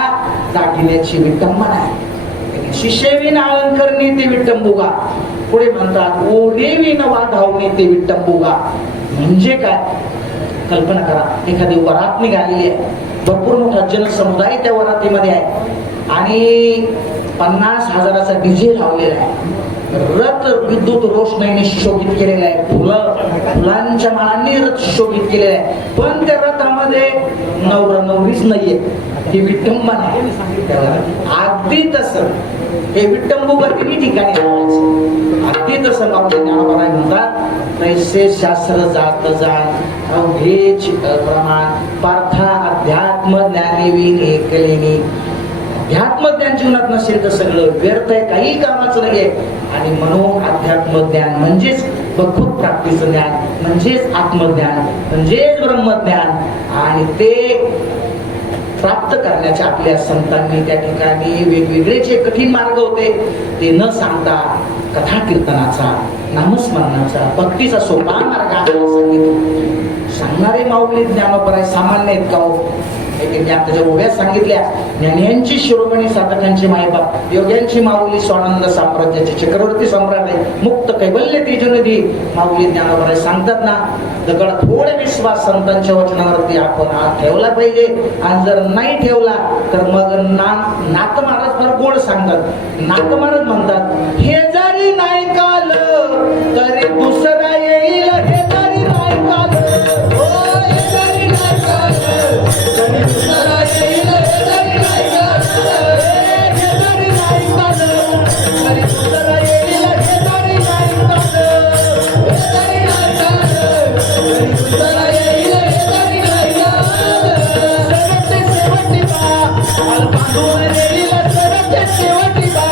दागिन्याची विटंबना आहे. शिष्य बिन अलंकरणे ते विटंबुगा. पुढे म्हणतात ओढे बिन वाधावणे ते विटंबुगा. म्हणजे काय? कल्पना करा एखादी वरात निघालेली आहे. भरपूर मोठा जनसमुदाय त्या वरातीमध्ये आहे आणि 50,000चा डीजे लावलेला आहे. रथ विद्युत रोषणाईने शोभित केलेला आहे. फुलांच्या माळांनी रथ शोभित केलेला आहे पण त्या रथामध्ये नवरा नवरीच नाहीये. ही विटंबना आहे. अगदी तसं हे विटंबुगा तिन्ही ठिकाणी लावायचं. अगदी तसं माऊली ज्ञानोबराय म्हणतात तैसे शास्त्र जात जाण अवघे चित्त प्रमाण पार्था अध्यात्म ज्ञानी विन एकलेनी. अध्यात्मज्ञान जीवनात नसेल तर सगळं व्यर्थ आहे. काही कामाचं नाहीये. आणि म्हणून अध्यात्मज्ञान म्हणजेच भगवत प्राप्तीचं ज्ञान म्हणजेच आत्मज्ञान म्हणजेच ब्रह्मज्ञान आणि ते प्राप्त करण्याच्या आपल्या संतांनी त्या ठिकाणी वेगवेगळे जे कठीण मार्ग होते ते न सांगता कथा कीर्तनाचा नामस्मरणाचा भक्तीचा सोपा मार्ग आपल्याला सांगितला. सांगणारे माऊली ज्ञानोबराय सामान्य आहेत का? त्यांनी आता ज्या उभ्या सांगितल्या, ज्ञानियांची शिरोमणी साधकांची मायबाप, योग्यांची माऊली, स्वानंद साम्राज्याचे चक्रवर्ती सम्राट आहे, मुक्त कैवल्य तेजनदी माऊली ज्ञानोबा सांगतात ना, दगड थोडे विश्वास संतांच्या वचनावरती आपण हात ठेवला पाहिजे, आणि जर नाही ठेवला तर मग नाथ महाराज फार गोड सांगतात. नाथ महाराज म्हणतात, हे जरी नाही काल तरी दुसरा येईल, हे जरी नाही काल, हो हे जरी नाही काल तरी दुसरा येईल, हे जरी नाही काल, हे जरी नाही काल तरी दुसरा येईल, हे जरी नाही काल, हे जरी नाही काल तरी दुसरा येईल, हे जरी नाही काल. सरते शेवटी बा मला बांधून येईल, सरते शेवटी बा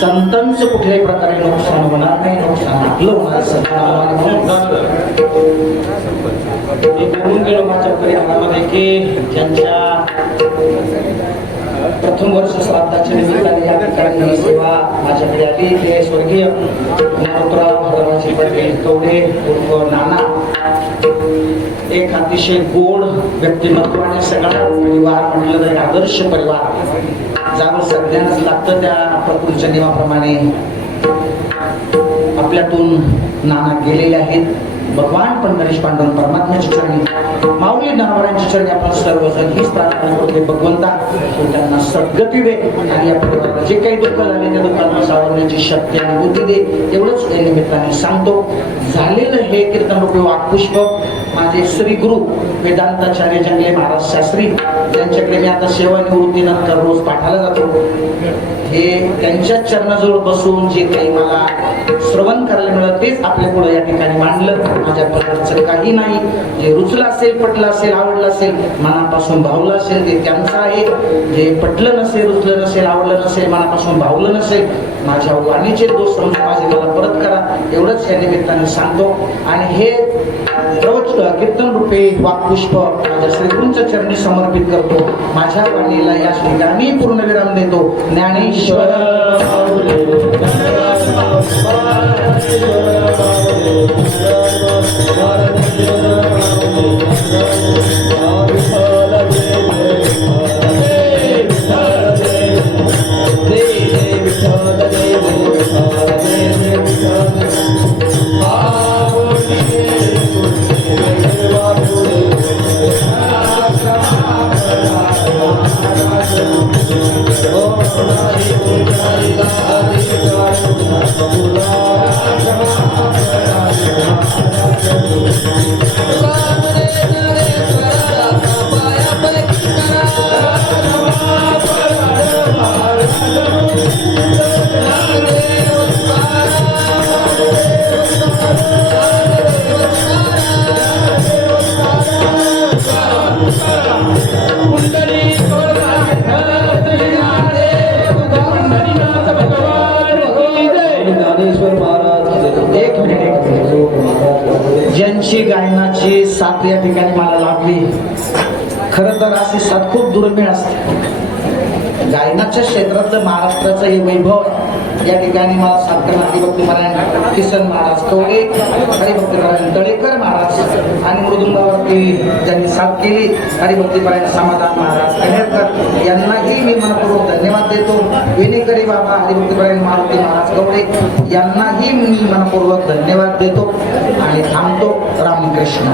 संतांचं कुठल्याही प्रकारे नुकसान होणार नाही, नुकसान आपलं होणार. बोलून गेलो माझ्या परिवारामध्ये की ज्यांच्या प्रथम वर्ष श्राद्धाच्या निमित्ताने या ठिकाणी सेवा माझ्याकडे आली, ते स्वर्गीय मारुतराव हरवाजी पटेल कवडे उर्फ नाना, एक अतिशय गोड व्यक्तिमत्वाने सगळा परिवार म्हटलं तर आदर्श परिवार, जावं सगळ्यांनाच लागतं त्या प्रकृतीच्या नियमाप्रमाणे आपल्यातून नाना गेलेले आहेत. भगवान पंढरीश पांडुरंग परमात्म्याच्या चरणी, माऊली ज्ञानोबांच्या चरणी आपण सर्वजण हीच प्रार्थना करतो, भगवंता तू त्यांना सद्गती दे आणि या परिवाराला जे काही दुःख झाले त्या दुःखांना सावरण्याची शक्ती आणि बुद्धी दे, एवढंच या निमित्ताने सांगतो. झालेलं हे कीर्तन रूपी वाक्पुष्प माझे श्री गुरु वेदांताचार्य जंगले महाराज शास्त्री, त्यांच्याकडे मी आता सेवानिवृत्तीनंतर रोज पाठाला जातो. हे त्यांच्या चरणाजवळ बसून जे काही मला श्रवण करायला मिळालं तेच आपल्या पुढे या ठिकाणी मांडलं. माझ्या प्रकारचं काही नाही, जे रुचलं असेल, पटलं असेल, आवडलं असेल, मनापासून भावलं असेल ते त्यांचं आहे. जे पटलं नसेल, रुचलं नसेल, आवडलं नसेल, मनापासून भावलं नसेल, माझ्या वाणीचे दोष समजून माझे मला परत करा, एवढंच या निमित्ताने सांगतो. आणि हे कीर्तन रूपे वाक्पुष्प माझ्या श्रीगुरूंच्या चरणी समर्पित करतो. माझ्या वाणीला या ठिकाणी पूर्णविराम देतो. ज्ञानेश्वर ज्यांची गायनाची साथ या ठिकाणी मला लाभली, खरं तर अशी साथ खूप दुर्मिळ असते. गायनाच्या क्षेत्रातलं महाराष्ट्राचं हे वैभव या ठिकाणी मला साथ करणार हरिभक्तीपरायण किसन महाराज कवडे, हरिभक्तीपरायण तळेकर महाराज आणि मृदुंगावरती ज्यांनी साथ केली हरिभक्तीपरायण समाधान महाराज कन्हेरकर यांनाही मी मनपूर्वक धन्यवाद देतो. विनेकरी बाबा हरिभक्तीपरायण मारुती महाराज कवडे यांनाही मी मनपूर्वक धन्यवाद देतो आणि थांबतो. रामकृष्ण.